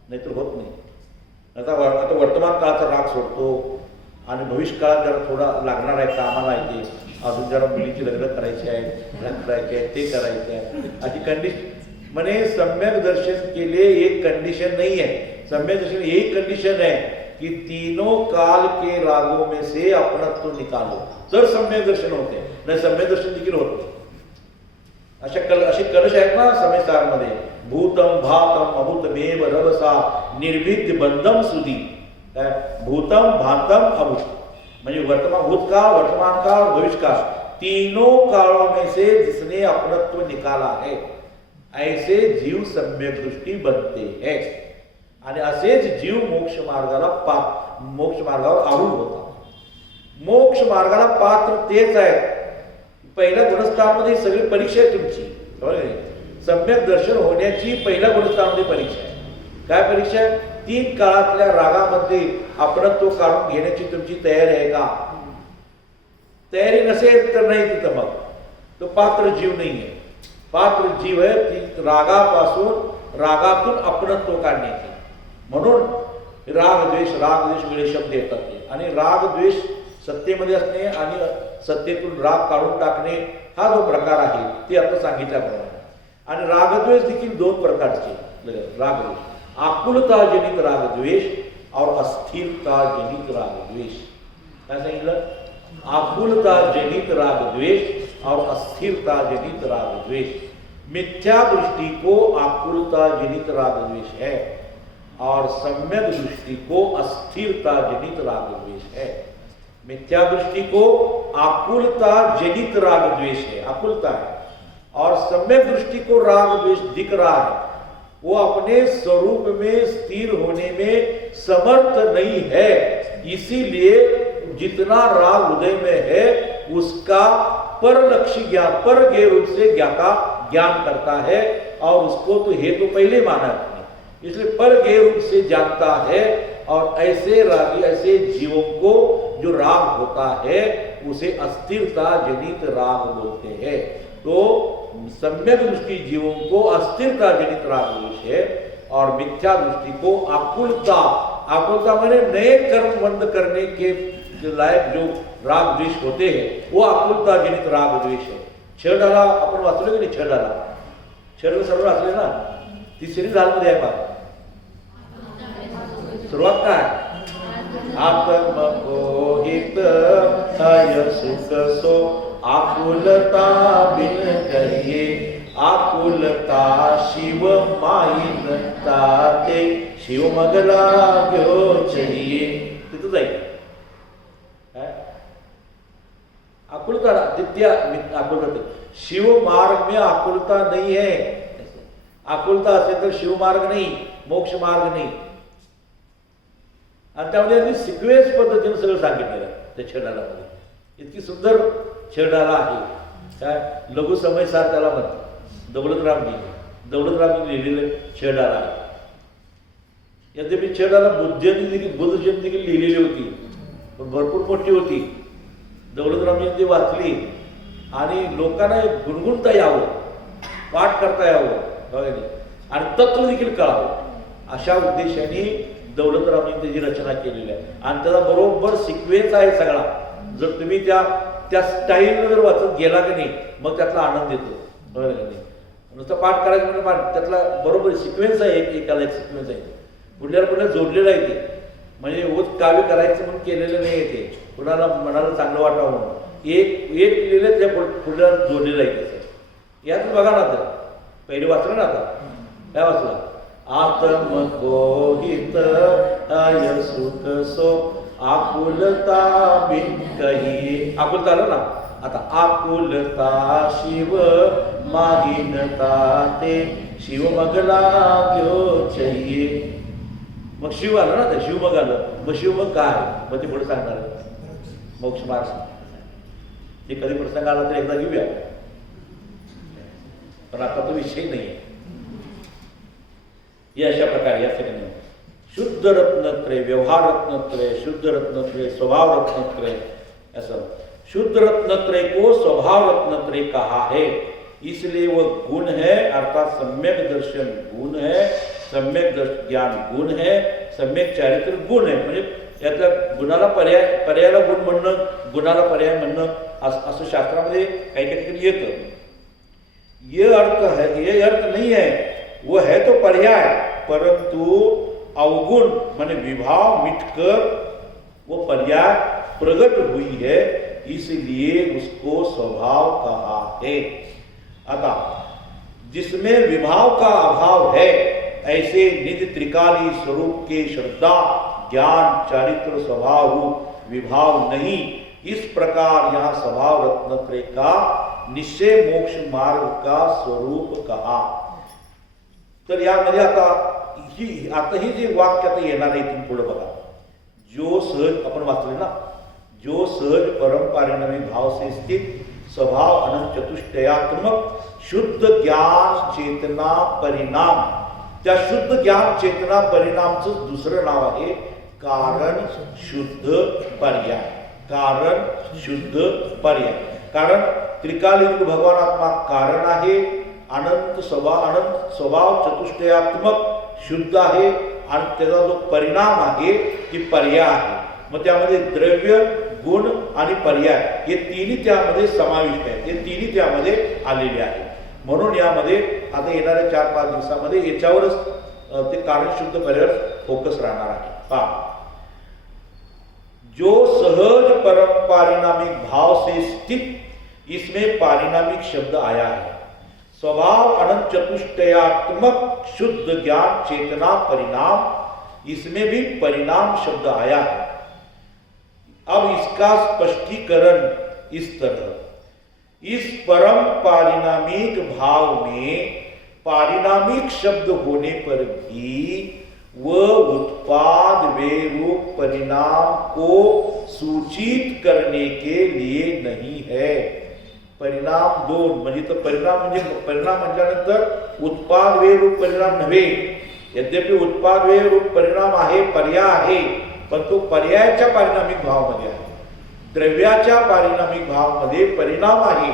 नाहीतर होत नाही। आता वर्तमान काळाचा राग सोडतो आणि भविष्य काळात जरा थोडा लागणार आहे, कामाला आहे, अजून जरा मुलीची लग्न करायची आहे, लग्न करायचे आहे, ते करायचे आहे, अशी कंडिशन। म्हणे सम्यक दर्शन के लिए एक कंडीशन नहीं है, सम्यक दर्शन एक कंडीशन है कि तीनों काल के रागों में से अपनत्व निकालो तर सम्यक दर्शन होते, नाही सम्यक दर्शन देखील होत नाही। असे कलश आहेत ना समेसारमध्ये, भूतम भातम अभूतमेव रभसा निर्विद्य बंधम सुधी। काय? भूतम भातम अभूत म्हणजे वर्तमान, भूतकाल, वर्तमान काल, भविष्य काल, तीनों कालों में से जिसने अपनत्व निकाला है ऐसे जीव सम्यक दृष्टी बनते हैं, आणि असेच जीव मोक्ष मार्गावर आरूढ होतात। मोक्ष मार्गाला पात्र तेच आहेत। पहिल्या गुणस्थानामध्ये सगळी परीक्षा आहे तुमची, सम्यक दर्शन होण्याची पहिल्या गुणस्थानामध्ये परीक्षा आहे। काय परीक्षा आहे? तीन काळातल्या रागामध्ये आपण तो काढून घेण्याची तुमची तयारी आहे का? तयारी नसेल तर नाही, तिथं मग तो पात्र जीव नाही आहे। पात्र जीव आहे ती रागातून आपणत्व काढण्याची। म्हणून राग द्वेष वेगळे शब्द येतात ते, आणि राग द्वेष सत्तेमध्ये असणे आणि सत्तेतून राग काढून टाकणे हा जो प्रकार आहे ते आता सांगितल्याप्रमाणे। आणि रागद्वेष देखील दोन प्रकारचे रागद्वेष, आकुलता जनित रागद्वेष और अस्थिरता जनित रागद्वेष। काय सांगितलं? आकुलता जनित रागद्वेष और अस्थिरता जनित रागद्वेष। मिथ्या दृष्टि को आकुलता जनित रागद्वेष है और सम्यक दृष्टि को अस्थिरता जनित रागद्वेष है। मिथ्या दृष्टि को आकुलता जनित रागद्वेष है, आकुलता है, और सम्यक दृष्टि को रागद्वेष दिख रहा है, वो अपने स्वरूप में स्थिर होने में समर्थ नहीं है, इसीलिए जितना राग हृदय में है उसका परलक्षी ज्ञान, पर के रूप से ज्ञान करता है, और उसको तो हेतु पहले माना है, इसलिए पर के रूप से जानता है। और ऐसे रागी, ऐसे जीवों को जो राग होता है उसे अस्थिरता जनित राग बोलते हैं। तो सम्यक दृष्टि जीवों को अस्थिरता जनित राग दोष है, और मिथ्या दृष्टि को आकुलता माने नए कर्म बंद करने के लायक जो राग द्वेष होते हैं वो आकुलता जनित राग द्वेष है। छडाला आपण वाचलो की नाही? छड सर्व वाचले ना, तिसरी झालमध्ये आहे पहा। सुरुवात काय? आत्ममोहित हय सुख सो आकुलता बिन कहिए, आकुलता शिव माईन ताते, शिव मगला क्यों चाहिए। तिथं जाईल आकुलता, नित्य आकुलता। शिव मार्ग में आकुलता नहीं है, आकुलता असेल तर शिव मार्ग नहीं, मोक्ष मार्ग नहीं। आणि त्यामध्ये अगदी सिक्वेन्स पद्धतीने सगळं सांगितलेलं आहे त्या छेडारामध्ये. इतकी सुंदर छेडारा आहे. काय लघु समय सार त्याला म्हणतात. दौलतरामजी लिहिलेलं छेडारा आहे. यद्यपि छेडारा बुद्धजयंती देखील लिहिलेली होती, पण भरपूर मोठी होती. दौलतरामजी ती वाचली आणि लोकांना गुणगुणता यावं, पाठ करता यावं आणि तत्व देखील कळावं अशा उद्देशाने दौलतरामजी त्याची रचना केलेली आहे. आणि त्याचा बरोबर सिक्वेन्स आहे सगळा. जर तुम्ही त्या स्टाईलनं जर वाचत गेला की नाही मग त्यातला आनंद येतो. बरोबर का नाही? नुसतं पाठ करायचं म्हणजे पाठ, त्यातला बरोबर सिक्वेन्स आहे, एकाला एक सिक्वेन्स आहे. पुढल्या जोडलेलं आहे ते. म्हणजे उगाच काव्य करायचं म्हणून केलेलं नाही आहे ते. कुणाला मनाला चांगलं वाटावं म्हणून एक लिहिलं त्या पुढल्या जोडलेलं आहे त्याचं. यात बघा ना, तर पहिले वाचलं ना, आता काय वाचला? आत्मकोहित आय सुख सो आकुलता बिन कही. आकुलता आलं ना आता. आकुलता शिव मागिनता ते शिव मगला क्यो चाहिए. मग शिव आलं ना, ते शिव मग आलं. मग शिव मग काय? मग ते पुढे सांगणार मोक्ष मार्ग. ते कधी प्रसंग आला तर एकदा घेऊया, पण आता तो विषय नाही आहे. अशा प्रकारे या ठिकाणी शुद्ध रत्नत्रय, व्यवहार रत्नत्रय, शुद्ध रत्नत्रय, स्वभाव रत्नत्रय, ऐसा शुद्ध रत्नत्रय को स्वभाव रत्नत्रय कहा है. इसलिए वह गुण है, अर्थात सम्यक दर्शन गुण है, सम्यक ज्ञान गुण है, सम्यक चारित्र गुण है. म्हणजे यातल्या गुणाला पर्यायाला गुण म्हणणं, गुणाला पर्याय म्हणणं असं शास्त्रामध्ये काही ठिकाणी येतं. ये अर्थ नहीं है, वो है तो पर्याय, परंतु अवगुण माने विभाव मिटकर वो पर्याय प्रकट हुई है, इसलिए उसको स्वभाव कहा है. आता जिसमें विभाव का अभाव है, ऐसे निज त्रिकाली स्वरूप के श्रद्धा ज्ञान चारित्र स्वभाव रूप विभाव नहीं. इस प्रकार यहाँ स्वभाव रत्नत्रय का निश्चय मोक्ष मार्ग का स्वरूप कहा. तर यामध्ये आता ही जे वाक्य आता येणार आहे इथून पुढे बघा. जो सहज आपण वाचले ना, जो सहज परंपरिणामी भाव से स्थित स्वभाव अनंत चतुष्टयात्मक शुद्ध ज्ञान चेतना परिणाम. त्या शुद्ध ज्ञान चेतना परिणामचं दुसरं नाव आहे कारण शुद्ध पर्याय. कारण शुद्ध पर्याय. कारण त्रिकालीन भगवानात्मा कारण आहे, अनंत स्वभाव चतुष्टयात्मक शुद्ध आहे आणि त्याचा जो परिणाम आहे ती पर्याय आहे. मग त्यामध्ये द्रव्य गुण आणि पर्याय हे तिन्ही त्यामध्ये समाविष्ट आहेत. हे तिन्ही त्यामध्ये आलेले आहेत. म्हणून यामध्ये आता येणाऱ्या 4-5 दिवसामध्ये याच्यावरच ते कारण शुद्ध पर्याय फोकस राहणार आहे. पहा, जो सहज परम पारिणामिक भाव से स्थित, इसमें पारिणामिक शब्द आया है. स्वभाव अनंत चतुष्टयात्मक शुद्ध ज्ञान चेतना परिणाम, इसमें भी परिणाम शब्द आया है. अब इसका स्पष्टीकरण इस तरह. इस परम पारिणामिक भाव में पारिणामिक शब्द होने पर भी वह उत्पाद वे रूप परिणाम को सूचित करने के लिए नहीं है. परिणाम दोन म्हणजे तर परिणाम म्हटल्यानंतर उत्पाद वे रूप परिणाम नव्हे. यद्यपि उत्पाद वे रूप परिणाम आहे, पर्याय आहे, पण तो पर्यायाच्या पारिणामिक भावामध्ये आहे. द्रव्याच्या पारिणामिक भावामध्ये परिणाम आहे,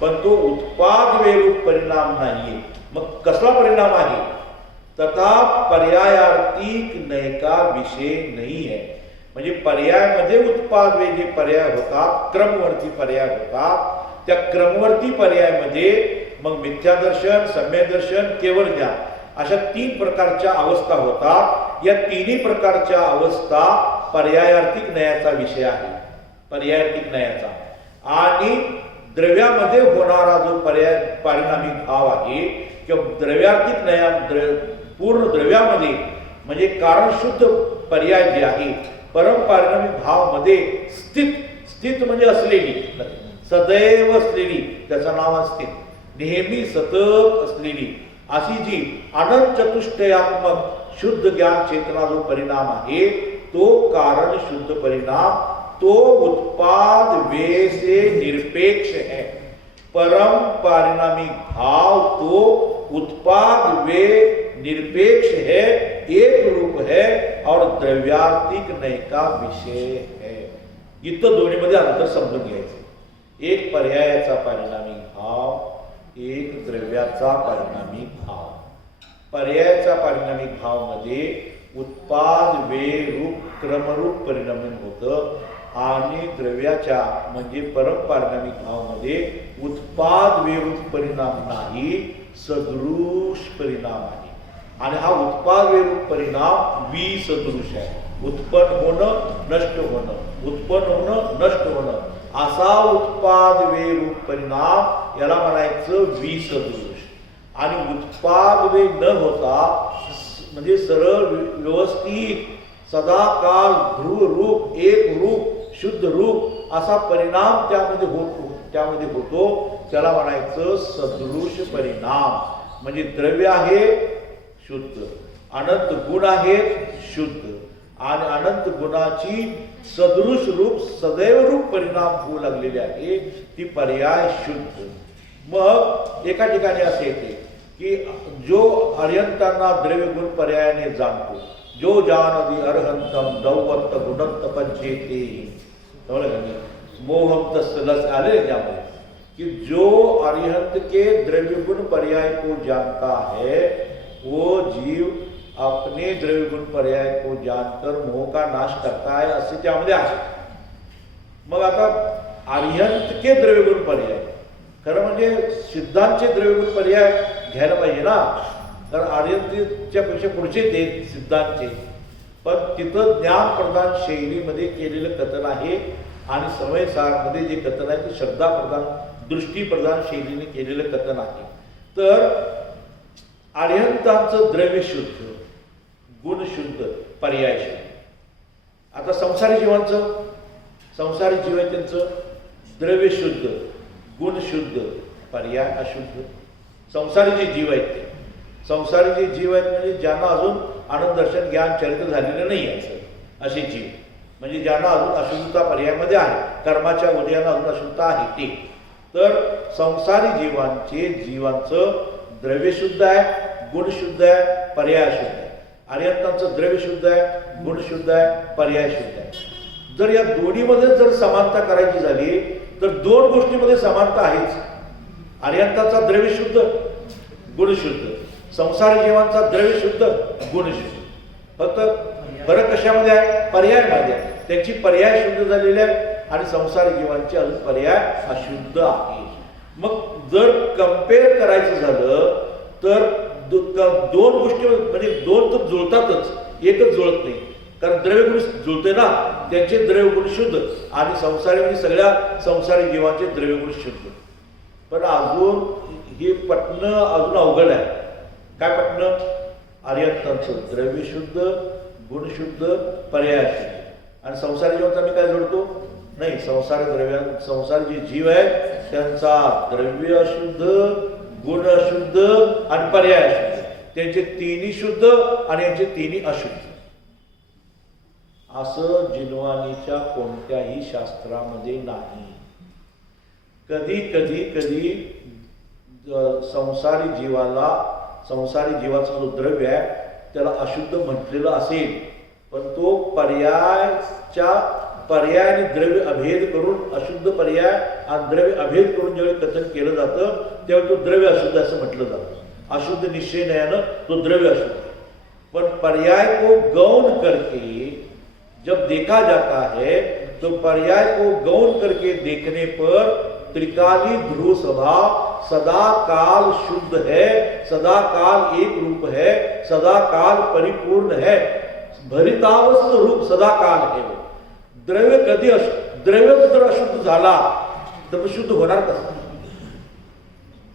पण तो उत्पाद वे रूप परिणाम नाहीये. मग कसला परिणाम आहे? तथा पर्यायार्थिक नय का विषय नहीं है. म्हणजे पर्यायामध्ये उत्पाद वे जे पर्याय होतात, क्रमवर्ती पर्याय होतात, त्या क्रमवर्ती पर्यायामध्ये मग मिथ्यादर्शन, सम्यदर्शन, केवळ ज्ञान अशा 3 प्रकारच्या अवस्था होतात. या तिन्ही प्रकारच्या अवस्था पर्यायार्थिक नयाचा विषय आहे. पर्यायार्थिक नयाचा. आणि द्रव्यामध्ये होणारा जो पारिणामिक भाव आहे किंवा द्रव्यार्थिक नया पूर्ण द्रव्यामध्ये म्हणजे कारण शुद्ध पर्याय जे आहे परमपारिणामिक भाव मध्ये स्थित म्हणजे असलेली, सदैव असलेली, त्याचं नाव स्थित, नेहमी सतत असलेली अशी जी अनंत चतुष्टयात्मक शुद्ध ज्ञान चेतना जो परिणाम आहे तो कारण शुद्ध परिणाम, तो उत्पाद वे से निरपेक्ष है। परम परिणामी भाव तो उत्पाद वे निरपेक्ष है, एक रूप है और द्रव्यार्थिक नय का विषय है। इथं दोन्हीमध्ये अंतर समजून घ्यायचं। एक पर्यायाचा परिणामी भाव, एक द्रव्याचा परिणामी भाव। पर्यायाचा परिणामी भाव मध्ये उत्पाद वे रूप क्रमरूप परिणामी होतं आणि द्रव्याच्या म्हणजे परमपरिणामी भावामध्ये उत्पाद वे रूप परिणाम नाही, सदृश परिणाम आहे। आणि हा उत्पाद वे रूप परिणाम विसदृश आहे। उत्पन्न होणं, नष्ट होणं, उत्पन्न होणं, नष्ट होणं, असा उत्पाद वे रूप परिणाम याला म्हणायचं विसदृश। आणि उत्पाद वे न होता म्हणजे सरळ व्यवस्थित सदाकाल ध्रुव रूप, एक रूप, शुद्ध रूप असा परिणाम त्यामध्ये होतो, त्याला म्हणायचं सदृश परिणाम। म्हणजे द्रव्य आहे शुद्ध, अनंत गुण आहेत शुद्ध, आणि अनंत गुणाची सदृश रूप सदैव रूप परिणाम होऊ लागलेले आहे, ती पर्याय शुद्ध। मग एका ठिकाणी असे येते की जो अर्यंतांना द्रव्य गुण पर्यायाने जाणतो, जो जानदी अर्हंतम दौवत्त गुणत्त पंचेते, मोहम तस्लस आले त्यामध्ये कि जो अरिहंत के द्रव्य गुण पर्याय को जानता है वो जीव अपने द्रव्य गुण पर्याय को जानकर मोह का नाश करता है, असे त्यामध्ये आहे। मग आता अरिहंत के द्रव्य गुण पर्याय, खरं म्हणजे सिद्धांतचे द्रव्य गुण पर्याय घ्यायला पाहिजे ना, कारण आर्यंतीच्या पेक्षा पुढचे ते सिद्धांतचे, पण तिथं ज्ञान प्रदान शैलीमध्ये केलेलं कथन आहे आणि समयसारमध्ये जे कथन आहे ते श्रद्धा प्रदान दृष्टी प्रदान शैलीने केलेलं कथन आहे। तर आर्यंतांचं द्रव्य शुद्ध, गुण शुद्ध, पर्याय शुद्ध। आता संसारी जीवांचं, संसारी जीव आहे त्यांचं द्रव्य शुद्ध, गुण शुद्ध, पर्याय अशुद्ध। संसारी जे जीव आहेत ते, संसारी जे जीव आहेत म्हणजे ज्यांना अजून आनंद दर्शन ज्ञान चरित्र झालेलं नाही आहे, असे जीव म्हणजे ज्यांना अजून अशुद्धता पर्यायामध्ये आहे, कर्माच्या उदयाला अजून अशुद्धता आहे ते। तर संसारी जीवांचं द्रव्य शुद्ध आहे, गुण शुद्ध आहे, पर्याय शुद्ध आहे। आर्यंतांचं द्रव्य शुद्ध आहे, गुण शुद्ध आहे, पर्याय शुद्ध आहे। जर या दोन्हीमध्ये जर समानता करायची झाली तर दोन गोष्टीमध्ये समानता आहेच। आर्यंताचा द्रव्य शुद्ध, गुण शुद्ध, संसारी जीवांचा द्रव्य शुद्ध, गुण शुद्ध। फक्त फरक कशामध्ये आहे? पर्यायामध्ये आहे। त्यांची पर्याय शुद्ध झालेली आहे आणि संसारी जीवांची अजून पर्याय अशुद्ध आहे। मग जर कंपेअर करायचं झालं तर दोन गोष्टी म्हणजे दोन तर जुळतातच, एकच जुळत नाही, कारण द्रव्यगुण जुळते ना, त्यांचे द्रव्यगुण शुद्ध आणि संसारी म्हणजे सगळ्या संसारी जीवांचे द्रव्यगुण शुद्ध। पण अजून हे पटणं अजून अवघड आहे। काय पटणं? आर्यंतांचं द्रव्य शुद्ध, गुण शुद्ध, पर्याय शुद्ध, आणि संसारी जीवांचा मी काय जोडतो? नाही, संसारी जे जीव आहेत त्यांचा द्रव्य अशुद्ध, गुण अशुद्ध आणि पर्याय अशुद्ध, त्यांचे तिन्ही शुद्ध आणि यांचे तिन्ही अशुद्ध। असं जिनवानीच्या कोणत्याही शास्त्रामध्ये नाही। कधी संसारी जीवाचा जो द्रव्य आहे त्याला अशुद्ध म्हटलेलं असेल, पण तो पर्यायाने द्रव्य अभेद करून अशुद्ध पर्याय आणि द्रव्य अभेद करून ज्यावेळी कथन केलं जातं त्यावेळी तो द्रव्य अशुद्ध असं म्हटलं जातं। अशुद्ध निश्चययानं तो द्रव्य अशुद्ध। पण पर्याय को गौण करके जब देखा जाता है तो पर्याय को गौण करके देखने पर त्रिकाली ध्रुव स्वभाव सदा काल शुद्ध है, सदा काल एक रूप है, सदा काल परिपूर्ण है, भरितावस्थ रूप सदा काल है। द्रव्य कधी द्रव्य जर अशुद्ध झाला तर शुद्ध होणार कसा?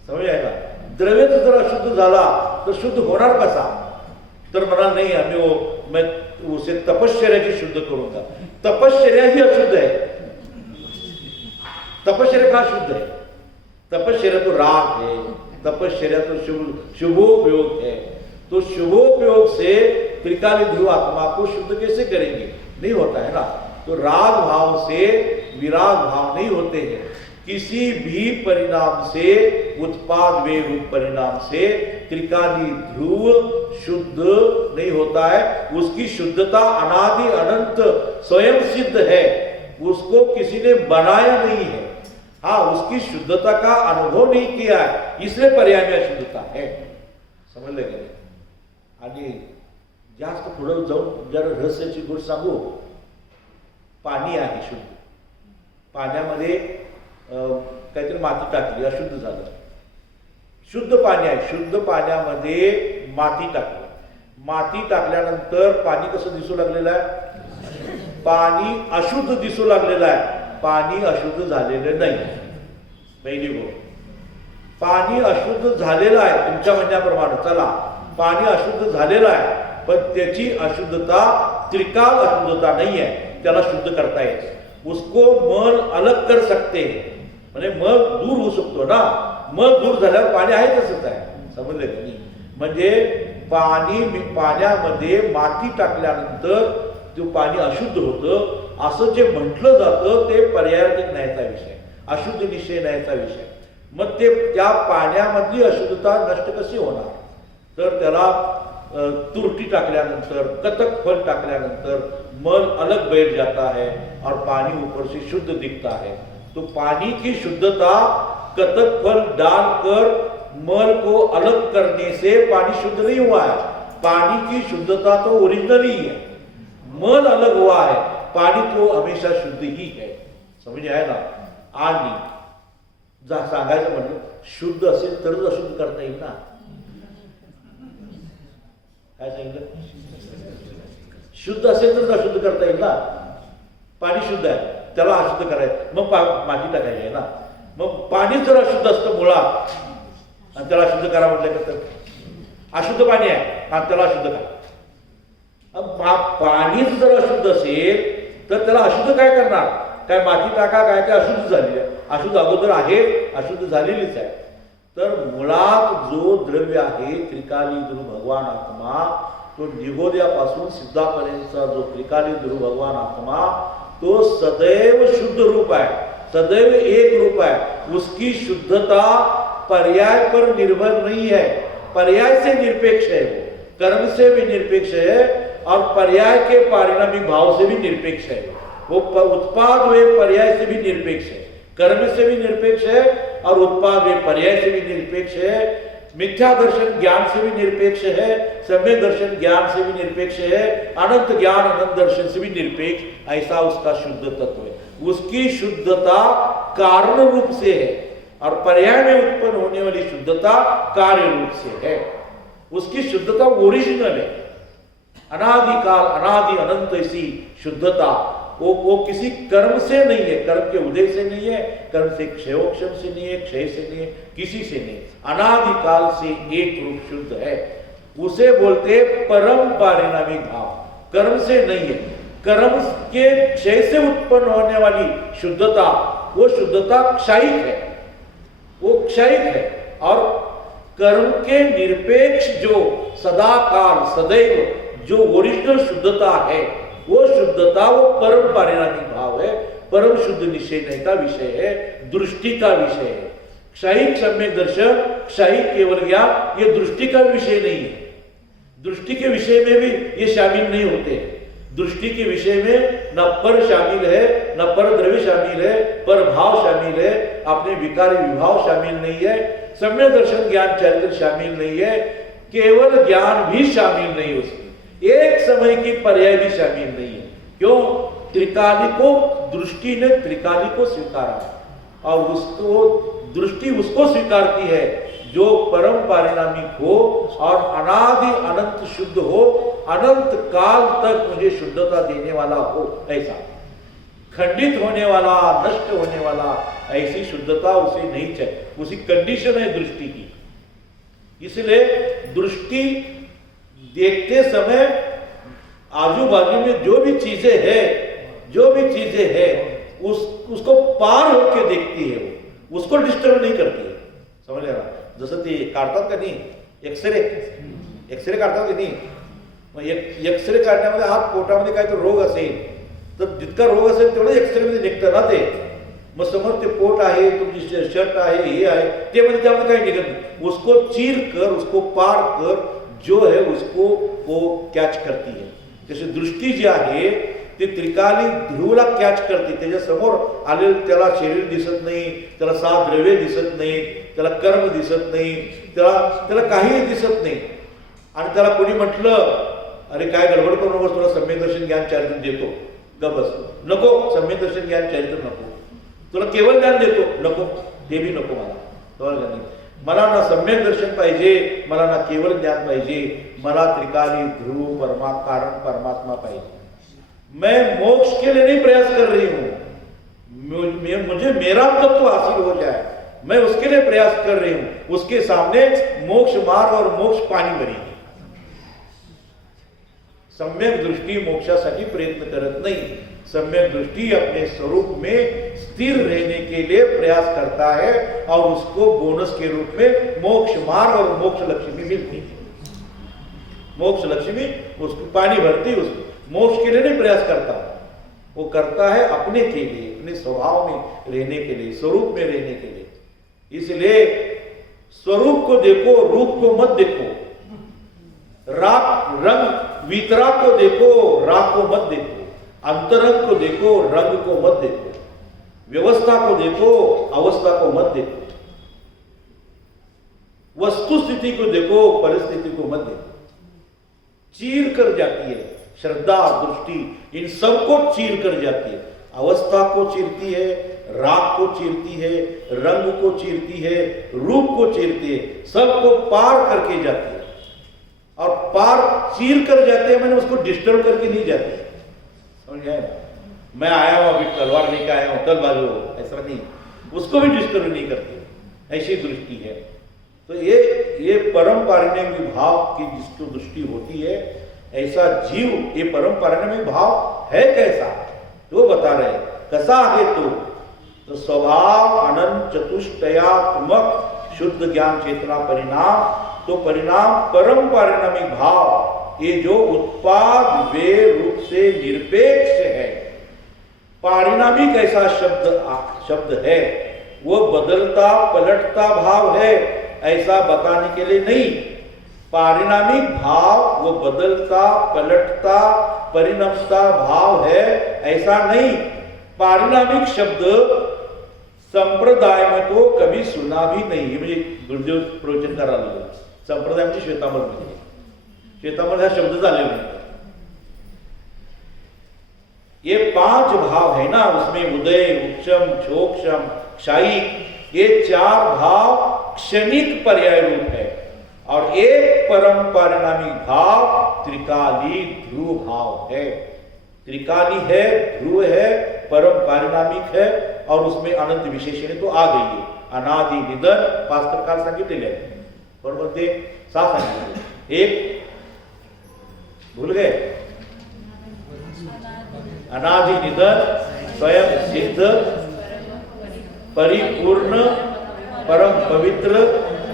समज आहे ना? द्रव्य जर अशुद्ध झाला तर शुद्ध होणार कसा? तर म्हणा नाही मैं उसे तपश्चर्याची शुद्ध करून का? तपश्चर्या ही अशुद्ध आहे। तपश्चर्या का शुद्ध है? तपश्चर्या तो राग है, तपश्चर्या तो शुभोपयोग है। तो शुभोपयोग से त्रिकाली ध्रुव आत्मा को शुद्ध कैसे करेंगे? नहीं होता है ना। तो राग भाव से विराग भाव नहीं होते हैं। किसी भी परिणाम से, उत्पाद वे रूप परिणाम से त्रिकाली ध्रुव शुद्ध नहीं होता है। उसकी शुद्धता अनादि अनंत स्वयं सिद्ध है, उसको किसी ने बनाया नहीं है। हाँ, उसकी शुद्धता का अनुभव नहीं किया है, इसलिए पर्याय में अशुद्धता है। समजले का? आणि जास्त पुढे जाऊन जरा रहस्याची गोष्ट सांगू. पाणी आहे शुद्ध, पाण्यामध्ये काहीतरी माती टाकली, अशुद्ध झालं. शुद्ध पाणी आहे, शुद्ध पाण्यामध्ये माती टाकली. माती टाकल्यानंतर पाणी कसं दिसू लागलेलं आहे? पाणी अशुद्ध दिसू लागलेलं आहे. पाणी अशुद्ध झालेलं नाही. पहिली गोष्ट, पाणी अशुद्ध झालेलं आहे तुमच्या म्हणण्याप्रमाणे. चला, पाणी अशुद्ध झालेलं आहे, पण त्याची अशुद्धता त्रिकाल अशुद्धता नाही आहे. त्याला शुद्ध करता येते. उसको मल अलग कर सकते हैं, म्हणजे मल दूर होऊ शकतो ना. मल दूर झाल्यावर पाणी आहे तसंच आहे. समजले का नाही? म्हणजे पाण्यामध्ये माती टाकल्यानंतर ते पाणी अशुद्ध होतं असं जे म्हटलं जातं ते पर्यायार्थिक न्यायाचा विषय, अशुद्ध निश्चय न्यायाचा विषय. मग ते त्या पाण्यामधली अशुद्धता नष्ट कशी होणार? तर त्याला तुरटी टाकल्यानंतर, कतक फल टाकल्यानंतर मल अलग बैठ जाता है और पानी ऊपर से शुद्ध दिखता है. तो पानी की शुद्धता कतक फल डालकर मल को अलग करने से पानी शुद्ध नहीं हुआ है. पानी की शुद्धता तो ओरिजिनल ही है, मल अलग हुआ है, पानी तो हमेशा शुद्ध ही है. समझ आहे ना? आणि सांगायचं म्हणलं, शुद्ध असेल तरच अशुद्ध करता येईल ना. काय सांगितलं? शुद्ध असेल तरच अशुद्ध करता येईल ना. पाणी शुद्ध आहे, त्याला अशुद्ध करायचं, मग माती टाकायची आहे ना. मग पाणी जर अशुद्ध असतं मुळात आणि त्याला अशुद्ध करा म्हटलं तर अशुद्ध पाणी आहे आणि त्याला अशुद्ध करा. पाणीच जर अशुद्ध असेल तर त्याला अशुद्ध काय करणार? काय माती टाका, काय ते अशुद्ध झालेली आहे. अशुद्ध अगोदर आहे, अशुद्ध झालेलीच आहे. तर मुळात जो द्रव्य आहे त्रिकाली ध्रुव भगवान आत्मा, तो निगोद्यापासून सिद्धापर्यंतचा जो त्रिकाली ध्रुव भगवान आत्मा, तो सदैव शुद्ध रूप है, सदैव एक रूप है. उसकी शुद्धता पर्याय पर निर्भर नहीं है, पर्याय से निरपेक्ष है. वो कर्म से भी निरपेक्ष है और पर्याय के पारिणामिक भाव से भी निरपेक्ष है. वो उत्पाद वे पर्याय से भी निरपेक्ष है, कर्म से भी निरपेक्ष है और उत्पाद वे पर्याय से भी निरपेक्ष है. मिथ्या दर्शन ज्ञान से भी निरपेक्ष है, सम्यक दर्शन ज्ञान से भी निरपेक्ष है, अनंत ज्ञान अनंत दर्शन से भी निरपेक्ष. ऐसा उसका शुद्ध तत्व है. उसकी शुद्धता कारण रूप से है और पर्याय में उत्पन्न होने वाली शुद्धता कार्य रूप से है. उसकी शुद्धता ओरिजिनल है, अनादिकाल अनादि अनंत ऐसी शुद्धता. वो किसी कर्म से नहीं है, कर्म के उदय से नहीं है, कर्म से क्षयोक्षम से नहीं है, क्षय से नहीं है, किसी से नहीं. अनादिकाल से एक रूप शुद्ध है. उसे बोलते परम पारिणामिक भाव. कर्म से नहीं है, कर्म के क्षय से उत्पन्न होने वाली शुद्धता, वो शुद्धता क्षयिक है, वो क्षयिक है. और कर्म के निरपेक्ष जो सदा काल सदैव जो ओरिजिनल शुद्धता है, वो शुद्धता वो परम पारिणामिक भाव है, परम शुद्ध निश्चय का विषय है, दृष्टि का विषय है. क्षयिक सम्यक दर्शन, क्षयिक केवल ज्ञान, ये दृष्टि का विषय नहीं है. दृष्टि के विषय में भी ये शामिल नहीं होते. दृष्टि के विषय में न पर शामिल है, न पर द्रव्य शामिल है, पर भाव शामिल है, अपने विकारी विभाव शामिल नहीं है, सम्यक दर्शन ज्ञान चरित्र शामिल नहीं है, केवल ज्ञान भी शामिल नहीं उसमें, एक समय की पर्याय भी शामिल नहीं है. क्यों? त्रिकाली को, दृष्टि ने त्रिकाली को स्वीकारा और उसको दृष्टि उसको स्वीकारती है जो परम पारिणामिक हो और अनादि अनंत शुद्ध हो, अनंत काल तक मुझे शुद्धता देने वाला हो. ऐसा खंडित होने वाला, नष्ट होने वाला, ऐसी शुद्धता उसे नहीं चाहिए. उसी कंडीशन है दृष्टि की. इसलिए दृष्टि देखते समय आजू बाजू में जो भी चीजें है उसको पार होके देखती है, उसको डिस्टर्ब नहीं करती है. समझ ना? जसं ते काढतात का नाही एक्सरे काढतात की नाही, मग एक्सरे काढण्यामध्ये आत पोटामध्ये काय तर रोग असेल तर जितका रोग असेल तेवढं एक्सरेमध्ये निघतं ना ते. मग समोर ते पोट आहे, तुमची शर्ट आहे, हे आहे, ते म्हणजे त्यामध्ये काही निघत नाही. उसको चीर कर, उसको पार कर, जो है उसको वो कॅच करती है. जशी दृष्टी जी आहे ती त्रिकाली ध्रुवला कॅच करते. त्याच्या समोर आलेलं त्याला शरीर दिसत नाही, त्याला 7 द्रव्ये दिसत नाही, त्याला कर्म दिसत नाही, त्याला काहीही दिसत नाही. आणि त्याला कोणी म्हटलं अरे काय गडबड करू नकोस, तुला सम्यक दर्शन ज्ञान चरित्र देतो, गबस, नको सम्यक दर्शन ज्ञान चरित्र नको, तुला केवळ ज्ञान देतो, नको, ते बी नको मला. मला ना सम्यक दर्शन पाहिजे, मला ना केवळ ज्ञान पाहिजे, मला त्रिकाली ध्रुव कारण परमात्मा पाहिजे. मैं मोक्ष के लिए नहीं प्रयास कर रही हूं, मुझे मेरा तत्व हासिल हो जाए, मैं उसके लिए प्रयास कर रही हूं. उसके सामने मोक्ष मार्ग और मोक्ष पाणी भरी. सम्यक दृष्टि मोक्षासाठी प्रयत्न करत नहीं, सम्यक दृष्टि अपने स्वरूप में स्थिर रहने के लिए प्रयास करता है और उसको बोनस के रूप में मोक्ष मार्ग और मोक्ष लक्ष्मी मिलती है. मोक्ष लक्ष्मी उसको पानी भरती, उसको मोक्ष के लिए नहीं प्रयास करता, वो करता है अपने के लिए, अपने स्वभाव में रहने के लिए, स्वरूप में रहने के लिए. इसलिए स्वरूप को देखो, रूप को मत देखो. राग रंग वितरा को देखो, राग को मत देखो. अंतरंग को देखो, रंग को मत देखो. व्यवस्था को देखो, अवस्था को मत देखो. वस्तु स्थिति को देखो, परिस्थिति को मत देखो. चीर कर जाती है श्रद्धा दृष्टि, इन सबको चीर कर जाती है. अवस्था को चीरती है, राग को चीरती है, रंग को चीरती है, रूप को चीरती है, सबको पार करके जाती है. और पार चीर कर जाते हैं, मैंने उसको डिस्टर्ब करके नहीं जाते. समझ आए? मैं आया हूं अभी तलवार लेकर आया हूं, तल बाजू, ऐसा नहीं, उसको भी डिस्टर्ब नहीं करते. ऐसी दृष्टि है. तो ये परम पारिणिमिक भाव की जिसको दृष्टि होती है, ऐसा जीव, ये परम पारिणिमिक भाव है कैसा, वो बता रहे. कसा है तो स्वभाव अनंत चतुष्टयात्मक शुद्ध ज्ञान चेतना परिणाम. तो परिणाम परम पारिणामिक भाव, ये जो उत्पाद वे रूप से निरपेक्ष है. पारिणामिक ऐसा शब्द है, वो बदलता पलटता भाव है, ऐसा बताने के लिए नहीं. पारिणामिक भाव वो बदलता पलटता परिणमता भाव है, ऐसा नहीं. पारिणामिक शब्द संप्रदाय में तो कभी सुना भी नहीं. म्हणजे गुरुदेव प्रवचन करायला संप्रदाय म्हणजे श्वेतांबर हा शब्द झालेला नाही. ये 5 भाव है ना, उसमें उदय, उक्षम, क्षोक्षम, क्षायिक, ये 4 भाव क्षणिक पर्याय रूप है. और एक परम पारिणामिक भाव त्रिकाली ध्रुव भाव है. त्रिकाली है, ध्रुव है, परम पारिणामिक है, और उसमें अनंत विशेषणे तो आ गई है. अनादि निधन 5 प्रकार सांगितलेले आहेत, बरोबर. ते 6 सांगितले. एक भूल गए, अनादि निधन, स्वयं सिद्ध, परिपूर्ण, परम पवित्र,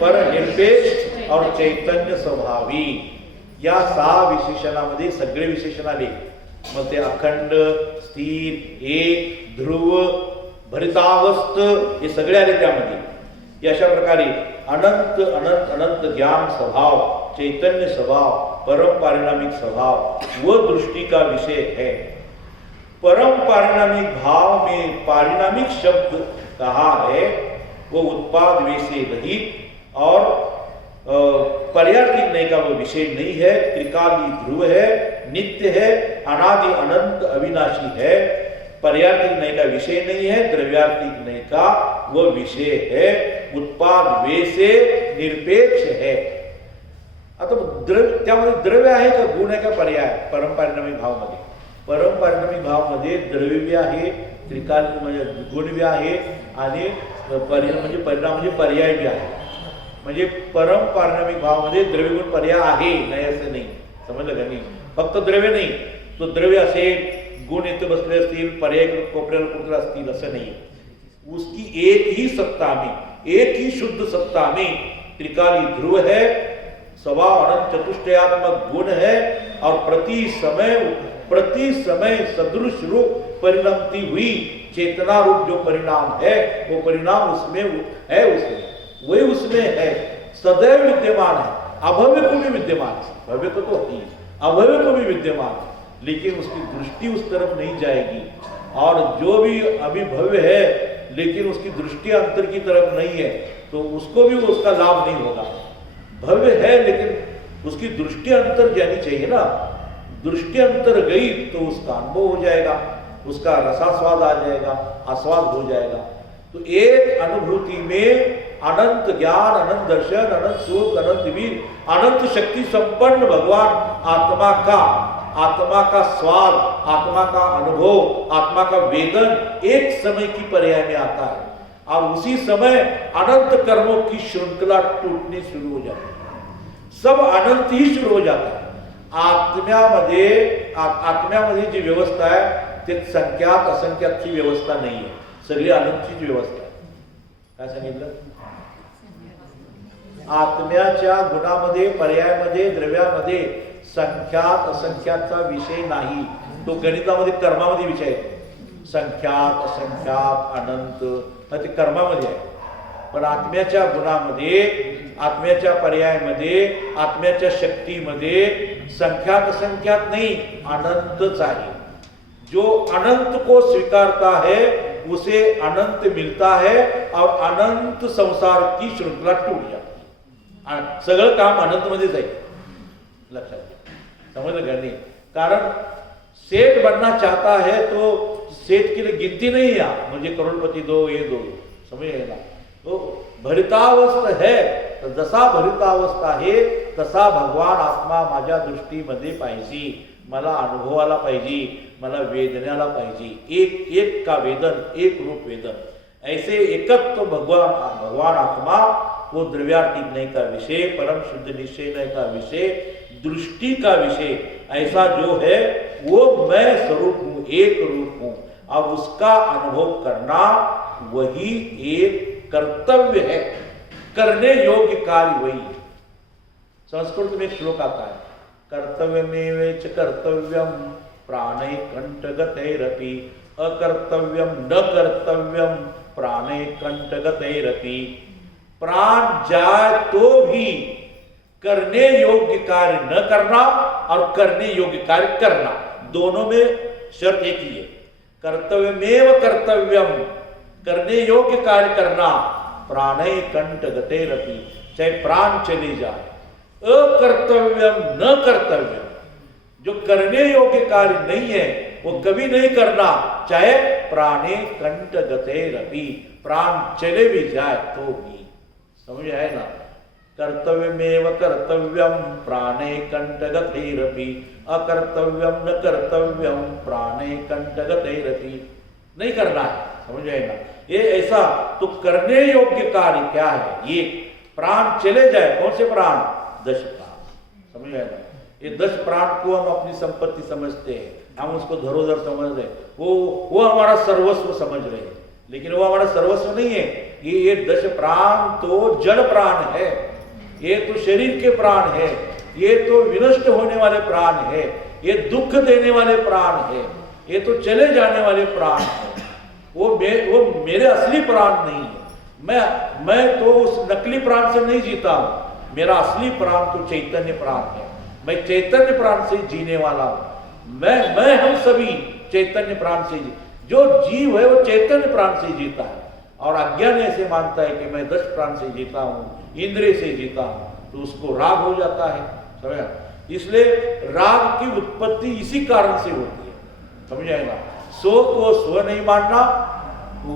पर निरपेक्ष और चैतन्य स्वभावी. या 6 विशेषणामध्ये सगळे विशेषण आले. मग ते अखंड, स्थिर, एक, ध्रुव, भरितावस्थ, हे सगळे आले त्यामध्ये. अशा प्रकारे अनंत अनंत अनंत ज्ञान स्वभाव, चैतन्य स्वभाव, परम पारिणामिक स्वभाव व दृष्टि का विषय है. परम पारिणामिक भाव में पारिणामिक शब्द कहा है, वो उत्पाद वे से रहित और पर्यायिक नहीं का वो विषय नहीं है. त्रिकाली ध्रुव है, नित्य है, अनादि अनंत अविनाशी है. पर्यायिक नहीं का विषय नहीं है, द्रव्यार्थिक नहीं का वो विषय है. उत्पाद वे से निरपेक्ष है. आता त्यामध्ये द्रव्य आहे का, गुण आहे का, पर्याय. परम पारिणामिक भाव मध्ये, परम पारिणामिक भाव मध्ये द्रव्य भी आहे, त्रिकाली म्हणजे गुण भी आहे, आणि परिणाम म्हणजे पर्याय भी आहे. म्हणजे परम पारिणामिक भाव मध्ये द्रव्य गुण पर्याय आहे, नाही असं नाही. समजलं का नाही? फक्त द्रव्य नाही, तो द्रव्य असेल, गुण येथे बसले असतील, पर्याय कोपऱ्याला कुठे असतील, असं नाही. उसकी एक ही सत्ता में, एक ही शुद्ध सत्ता में त्रिकाली ध्रुव है, स्वभाव अनंत चतुष्टयात्मक गुण है, और प्रति समय सदृश रूप परिणमती हुई चेतना रूप जो परिणाम है वो परिणाम उसमें है, उसमें वही उसमें है, सदैव विद्यमान है। अभव्य को भी विद्यमान है, भव्य तो ही अभव्य को भी विद्यमान है, लेकिन उसकी दृष्टि उस तरफ नहीं जाएगी। और जो भी अभी भव्य है लेकिन उसकी दृष्टि अंतर की तरफ नहीं है तो उसको भी उसका लाभ नहीं होगा। भव्य है लेकिन उसकी दृष्टि अंतर जानी चाहिए ना, दृष्टि अंतर गई तो उसका अनुभव हो जाएगा, उसका रसास्वाद आ जाएगा, आस्वाद हो जाएगा। तो एक अनुभूति में अनंत ज्ञान, अनंत दर्शन, अनंत सुख, अनंत वीर, अनंत शक्ति संपन्न भगवान आत्मा का स्वाद, आत्मा का अनुभव, आत्मा का वेदन एक समय की पर्याय में आता है और उसी समय अनंत कर्मों की श्रृंखला टूटनी शुरू हो जाती है, सब अनंत ही शुरू हो जाता है। आत्म्यामध्ये जी व्यवस्था आहे ते संख्यात असंख्यातची व्यवस्था नाही आहे, सगळी अनंतचीच व्यवस्था आहे। काय सांगितलं? आत्म्याच्या गुणामध्ये, पर्यायामध्ये, द्रव्यामध्ये संख्यात असंख्यातचा विषय नाही, तो गणितामध्ये कर्मामध्ये विषय आहे। संख्यात असंख्यात अनंत ते कर्मामध्ये आहे, पण आत्म्याच्या गुणामध्ये, आत्म्याच्या पर्यायामध्ये, आत्म्याच्या शक्तीमध्ये संख्यात असंख्यात नहीं, अनंतच आहे। जो अनंत को स्वीकारता है उसे अनंत मिलता है और अनंत संसार की श्रृंखला टूट जाती है। सगळं काम अनंत मध्ये जाईल, लक्षात घ्या, समझ गए? कारण सेठ बनना चाहता है तो सेठ के लिए गिनती नहीं है मुझे करोड़पति दो, ये दो, समझे ना? तो भरितावस्था है, तर जसा भरितावस्था आहे तसा भगवान आत्मा माझ्या दृष्टीमध्ये पाहिजे, मला अनुभवाला पाहिजे, मला वेदनाला पाहिजे। एक एक का वेदन, एक रूप वेदन, ऐसे एकत्व भगवान आत्मा वो द्रव्यातीत का विषय, परम शुद्ध निश्चय का विषय, दृष्टि का विषय, ऐसा जो है वो मैं स्वरूप हूँ, एक रूप हूँ, और उसका अनुभव करना वही एक कर्तव्य है, करने योग्य कार्य वही है। संस्कृत में एक श्लोक आता है, कर्तव्यमेवेच कर्तव्यम प्राणे कंठगतैरपि, अकर्तव्यम न कर्तव्यम प्राणे कंठगतैरपि। प्राण जाए तो भी करने योग्य कार्य न करना और करने योग्य कार्य करना, दोनों में शर्त एक ही है। कर्तव्यमेव कर्तव्यम, करने योग्य कार्य करना, प्राणे कंठगतैरपि, चाहे प्राण चले जाए। अकर्तव्यम न कर्तव्यम, जो करने योग्य कार्य नहीं है वो कभी नहीं करना, चाहे प्राणे कंठगतैरपि, प्राण चले भी जाए तो भी। समझ आए ना? कर्तव्यमेव कर्तव्यम प्राणे कंठगतैरपि, अकर्तव्यम न कर्तव्यम प्राणे कंठगतैरपि, नहीं करना है। समझ आए ना? ये ऐसा तो करने योग्य कार्य क्या है? ये प्राण चले जाए, कौन से प्राण? 10 प्राण, समझ आए ना? ये 10 प्राण को हम अपनी संपत्ति समझते हैं, हम उसको धरोधर समझ रहे, वो हमारा सर्वस्व समझ रहे हैं, लेकिन वो हमारा सर्वस्व नहीं है। ये 10 प्राण तो जड़ प्राण है, ये तो शरीर के प्राण है, ये तो विनष्ट होने वाले प्राण है, ये दुख देने वाले प्राण है, ये तो चले जाने वाले प्राण है। वो मेरे असली प्राण नहीं है। मैं तो उस नकली प्राण से नहीं जीता हूं, मेरा असली प्राण तो चैतन्य प्राण है। मैं चैतन्य प्राण से जीने वाला हूं। मैं हम सभी चैतन्य प्राण से जो जीव है वो चैतन्य प्राण से जीता है, और अज्ञान ऐसे मानता है कि मैं 10 प्राण से जीता हूं, इंद्रिय से जीता हूं, तो उसको राग हो जाता है। समझ? इसलिए राग की उत्पत्ति इसी कारण से होती है। समझ आएगा? स्व को स्व नहीं मानना,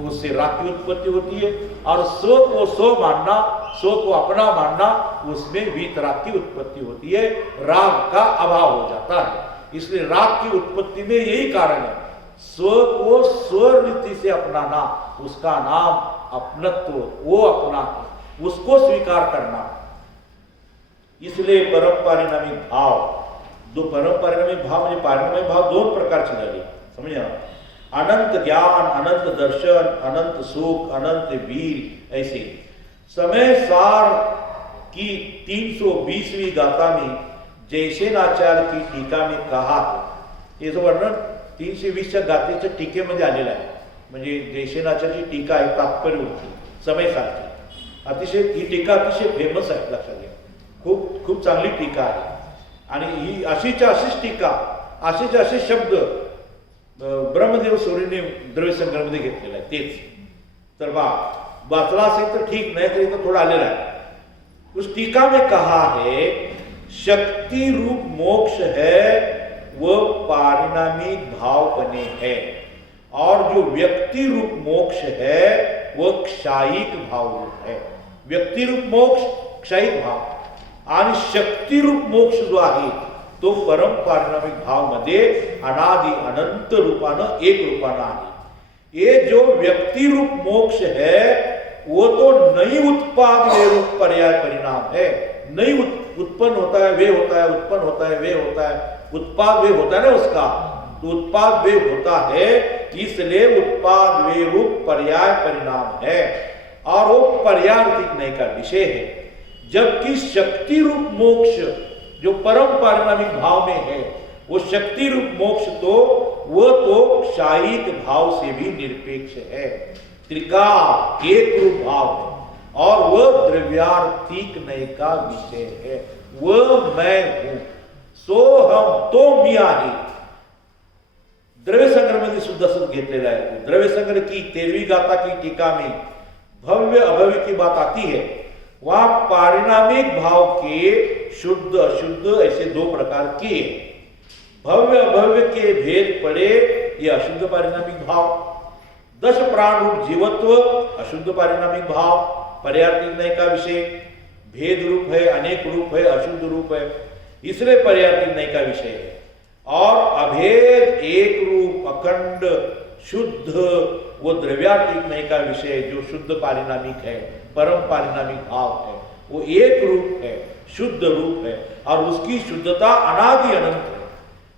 उससे राग की उत्पत्ति होती है, और स्व को स्व मानना, स्व को अपना मानना, उसमें वीतराग की उत्पत्ति होती है, राग का अभाव हो जाता है। इसलिए राग की उत्पत्ति में यही कारण है, स्व को स्वरीति से अपनाना, उसका नाम अपनत्व, वो अपना, उसको स्वीकार करना। इसलिए परम पारिणामी भाव, दो परम पारिणामी भाव म्हणजे पारिणामी भाव 2 प्रकारचे झाले। समझे? अनंत ज्ञान, अनंत दर्शन, अनंत सुख, अनंत वीर, ऐसे समय सार की 320वीं गाथा में जयसेनाचार्य की टीका में कहा है, याचं वर्णन 320च्या गाथेच्या टीकेमध्ये आलेलं आहे. म्हणजे जयसेनाचार्याची टीका आहे तात्पर्यवृत्ती समयसारखी. अतिशय ही टीका अतिशय फेमस आहे, लक्षात घ्या. खूप खूप चांगली टीका आहे. आणि ही अशीच टीका, असे शब्द ब्रह्मदेव सूर्यने द्रव्यसंग्रहामध्ये घेतलेला आहे. तेच तर वाचला असेल तर ठीक, नाही तरी तो थोड़ा आलेला है. उस टीका में कहा है शक्ति रूप मोक्ष है वह पारिणामिक भावपने है, और जो व्यक्ति रूप मोक्ष है वह क्षायिक भाव रूप है. व्यक्ति रूप मोक्ष क्षायिक भाव आणि शक्ती रूप मोक्ष जो आहे तो परम पारिणामिक भाव मध्ये अनादि अनंत रूपानं एक रूपानं आहे. ये जो व्यक्ति रूप मोक्ष है वो तो नई उत्पाद वे रूप पर्याय परिणाम है. नई उत्पन्न होता है, वे होता है, उत्पन्न होता है, वे होता है, उत्पाद वे होता है ना उसका, तो उत्पाद वे होता है, इसलिए उत्पाद वे रूप पर्याय परिणाम है और वो पर्यायिक नहीं का विषय है. जबकि शक्ति रूप मोक्ष जो परम पारिणामिक भाव में है वो शक्ति रूप मोक्ष तो क्षायिक भाव से भी निरपेक्ष है. त्रिकाल एक रूप भाव है और वह द्रव्यार्थिक नय का विषय है. वह मैं हूं, सो हम, तो मी आहे. द्रव्य संग्रह मध्ये सुद्धा असं घेतलेला आहे. द्रव्य संग्रह की 13वीं गाथा की टीका में भव्य अभव्य की बात आती है. वहां पारिणामिक भाव के शुद्ध अशुद्ध ऐसे दो प्रकार किए. भव्य अभव्य के भेद पड़े ये अशुद्ध पारिणामिक भाव. 10 प्राण रूप जीवत्व अशुद्ध पारिणामिक भाव, पर्यायिक नय का विषय. भेद रूप है, अनेक रूप है, अशुद्ध रूप है, इसलिए पर्यायिक नय का विषय है. और अभेद एक रूप अखंड शुद्ध वो द्रव्यात्मिक नय का विषय जो शुद्ध पारिणामिक है, परम पारिणामिक भाव है, वो एक रूप है, शुद्ध रूप है और उसकी शुद्धता अनादि अनंत है.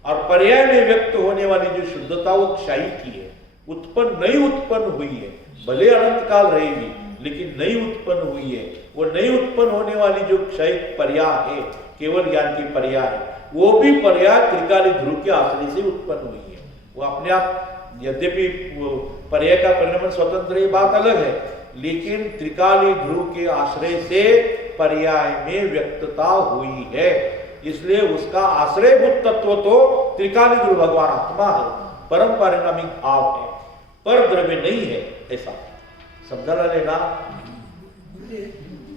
और पर्याय में व्यक्त होने वाली जो शुद्धता वो क्षयी की है, नई उत्पन्न हुई है. भले अनंत काल रहेगी लेकिन नई उत्पन्न हुई है. वो नई उत्पन्न होने वाली जो क्षय पर्याय है, केवल ज्ञान की पर्याय है, वो भी पर्याय त्रिकाली ध्रुव के आश्रय से उत्पन्न हुई है. वो अपने आप, यद्यपि पर्याय का परिणाम स्वतंत्र ये बात अलग है, लेकिन त्रिकाली ध्रुव के आश्रय से पर्याय में व्यक्तता हुई है. इसलिए उसका आश्रयभूत तत्व तो त्रिकाली ध्रुव भगवान आत्मा है, परम पारिणामिक भाव है, पर द्रव्य नहीं है. ऐसा समझायला लेना.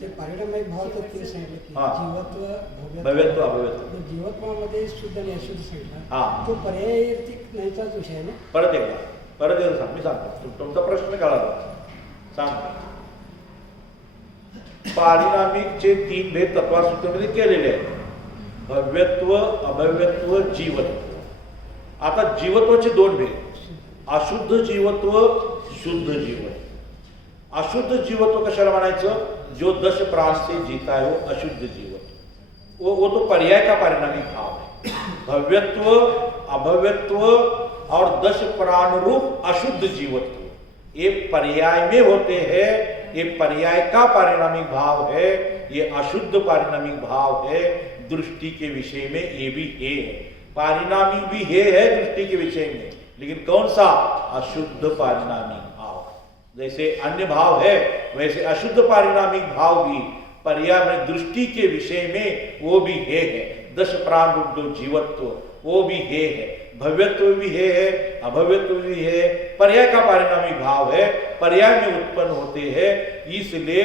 ते पारिणामिक भाव तर ते सांगितलं की जीवत्व भव्यत्व अभव्यत्व. जीवत्वामध्ये शुद्ध आणि अशुद्ध सांगितलं. हा, तो पर्यायिक नाहीचाच विषय आहे ना. परत एकदा सांग, मी सांगतो. तुमचा प्रश्न कळाला, सांगतो. पारिणामिकचे 3 भेद तत्वासूत्रामध्ये केलेले आहेत. भव्यत्व, अभव्यत्व, जीवत्व. आता जीवत्वाचे 2 भेद, अशुद्ध जीवत्व, शुद्ध जीवत्व. अशुद्ध जीवत्व कशाला म्हणायचं? जो 10 प्राण से जीता है वो अशुद्ध जीवत्व. वो तो पर्याय का पारिणामिक भाव है. भव्यत्व, अभव्यत्व और 10 प्राण रूप अशुद्ध जीवत्व ये पर्याय में होते हैं. ये पर्याय का पारिणामिक भाव है, ये अशुद्ध पारिणामिक भाव है. दृष्टि के विषय में ये भी है, पारिणामिक भी है दृष्टि के विषय में, लेकिन कौन सा? अशुद्ध पारिणामिक भाव. जैसे अन्य भाव है वैसे अशुद्ध पारिणामिक भाव भी पर्याय में दृष्टि के विषय में वो भी है. 10 प्राण रूप जो जीवत्व वो भी है. भव्यत्व भी है, अभव्यत्व भी है, पर्याय का पारिणामिक भाव है, पर्याय में उत्पन्न होते हैं. इसलिए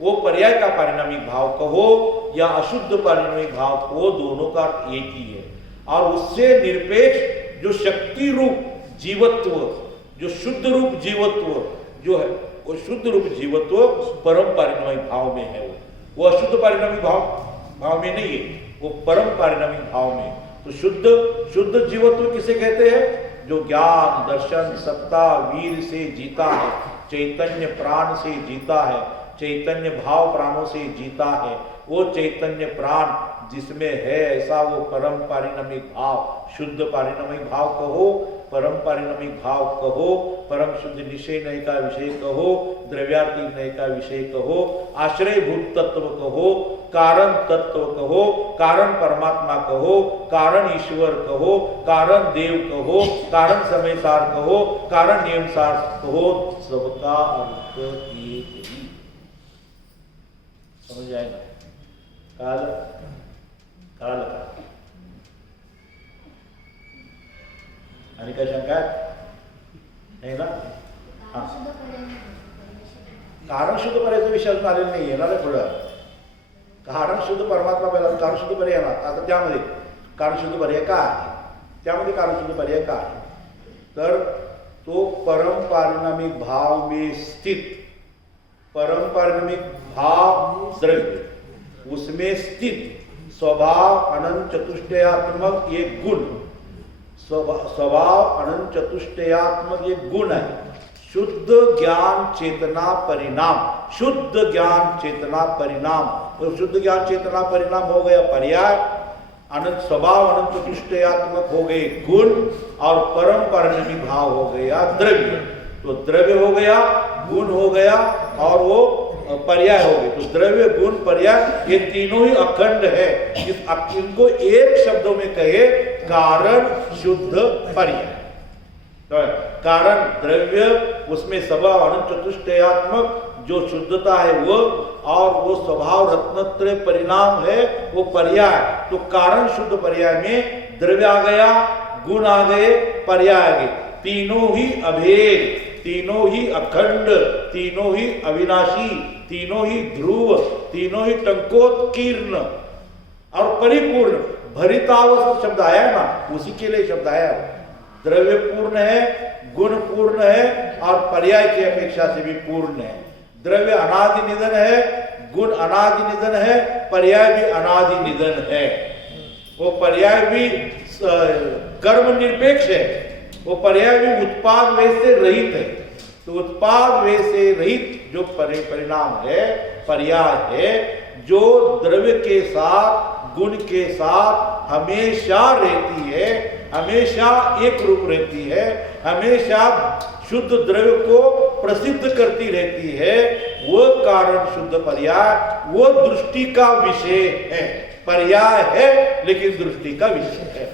वो पर्याय का पारिणामिक भाव कहो या अशुद्ध पारिणामिक भाव को, दोनों का एक ही है. और उससे निरपेक्ष जो शक्ति रूप जीवत्व, जो शुद्ध रूप जीवत्व जो है, वो शुद्ध रूप जीवत्व परम पारिणामिक भाव में है. वो अशुद्ध पारिणामिक भाव में नहीं है, वो परम पारिणामिक भाव में. तो शुद्ध जीवत्व किसे कहते हैं? जो ज्ञान, दर्शन, सत्ता, वीर से जीता है, चैतन्य प्राण से जीता है, चैतन्य भाव प्राणों से जीता है. वो चैतन्य प्राण जिसमें है ऐसा वो परम पारिणामिक भाव, शुद्ध पारिणामिक भाव कहो परम पारिणामिक भाव कहो, परम शुद्ध निश्चय नहीं का विषय कहो, द्रव्यातीत नहीं का विषय कहो, आश्रयभूत तत्व कहो, कारण तत्व कहो, कारण परमात्मा कहो, कारण ईश्वर कहो, कारण देव कहो, कारण समय सार कहो, कारण नियम सार कहो, सबका अर्थ एक ही। समझ जाएगा? काल काल का आणि काय शंका आहे ना? कारण शुद्ध पर्यायचा विषय अजून आलेला नाही, येणार आहे पुढं. कारण शुद्ध परमात्मा पहिला, कारण शुद्ध पर्याय येणार. आता त्यामध्ये कारण शुद्ध पर्याय का आहे, त्यामध्ये कारण शुद्ध पर्याय का आहे, तर तो परम पारिणामिक भाव में स्थित, परम पारिणामिक भाव द्रव्य, उसमें स्थित स्वभाव अनंत चतुष्टयात्मक एक गुण, स्वभाव अनंत चतुष्टयात्मक एक गुण है. शुद्ध ज्ञान चेतना परिणाम, शुद्ध ज्ञान चेतना परिणाम, और शुद्ध ज्ञान चेतना परिणाम हो गया पर्याय, अनंत स्वभाव अनंत चतुष्टयात्मक हो गए गुण, और परम पारिणामिक भाव हो गया द्रव्य. तो द्रव्य हो गया, गुण हो गया, और वो पर्याय हो गए. तो द्रव्य गुण पर्याय ये तीनों ही अखंड है. इनको एक शब्दों में कहे कारण शुद्ध पर्याय. तो कारण द्रव्य, उसमें स्वभाव अनंत चतुष्टयात्मक जो शुद्धता है वो, और वो स्वभाव रत्नत्रय परिणाम है वो पर्याय. तो कारण शुद्ध पर्याय में द्रव्य आ गया, गुण आ गए, पर्याय आ गए. तीनों ही अभेद, तीनों ही अखंड, तीनों ही अविनाशी, तीनों ही ध्रुव, तीनों ही टंकोत्कीर्ण और परिपूर्ण. भरितावस्थ शब्द आया ना, उसी के लिए शब्द आया. द्रव्य पूर्ण है, गुण पूर्ण है, और पर्याय की अपेक्षा से भी पूर्ण है. द्रव्य अनादि निधन है, गुण अनादि निधन है, पर्याय भी अनादि निधन है. वो पर्याय भी कर्म निरपेक्ष है, वो पर्याय भी उत्पाद वे से रहित है. तो उत्पाद वे से रहित जो परिणाम है, पर्याय है, जो द्रव्य के साथ गुण के साथ हमेशा रहती है, हमेशा एक रूप रहती है, हमेशा शुद्ध द्रव्य को प्रसिद्ध करती रहती है, वो कारण शुद्ध पर्याय, वो दृष्टि का विषय है. पर्याय है लेकिन दृष्टि का विषय है.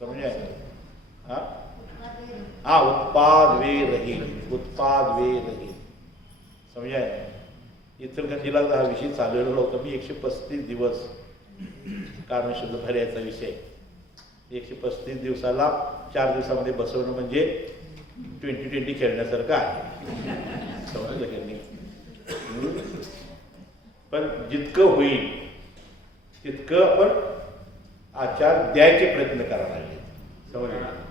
समझे? हाँ, उत्पाद वे रही, उत्पाद वे रही. समझाय? इचलकरंजीला हा विषय चाललेला होता. मी 135 दिवस कारण शुद्ध पर्यायाचा विषय, 135 दिवसाला 4 दिवसामध्ये बसवणं म्हणजे 2020 खेळण्यासारखं आहे. समजलं की नाही? पण जितकं होईल तितकं आपण आचार द्यायचे प्रयत्न करायला लागले. समजलं?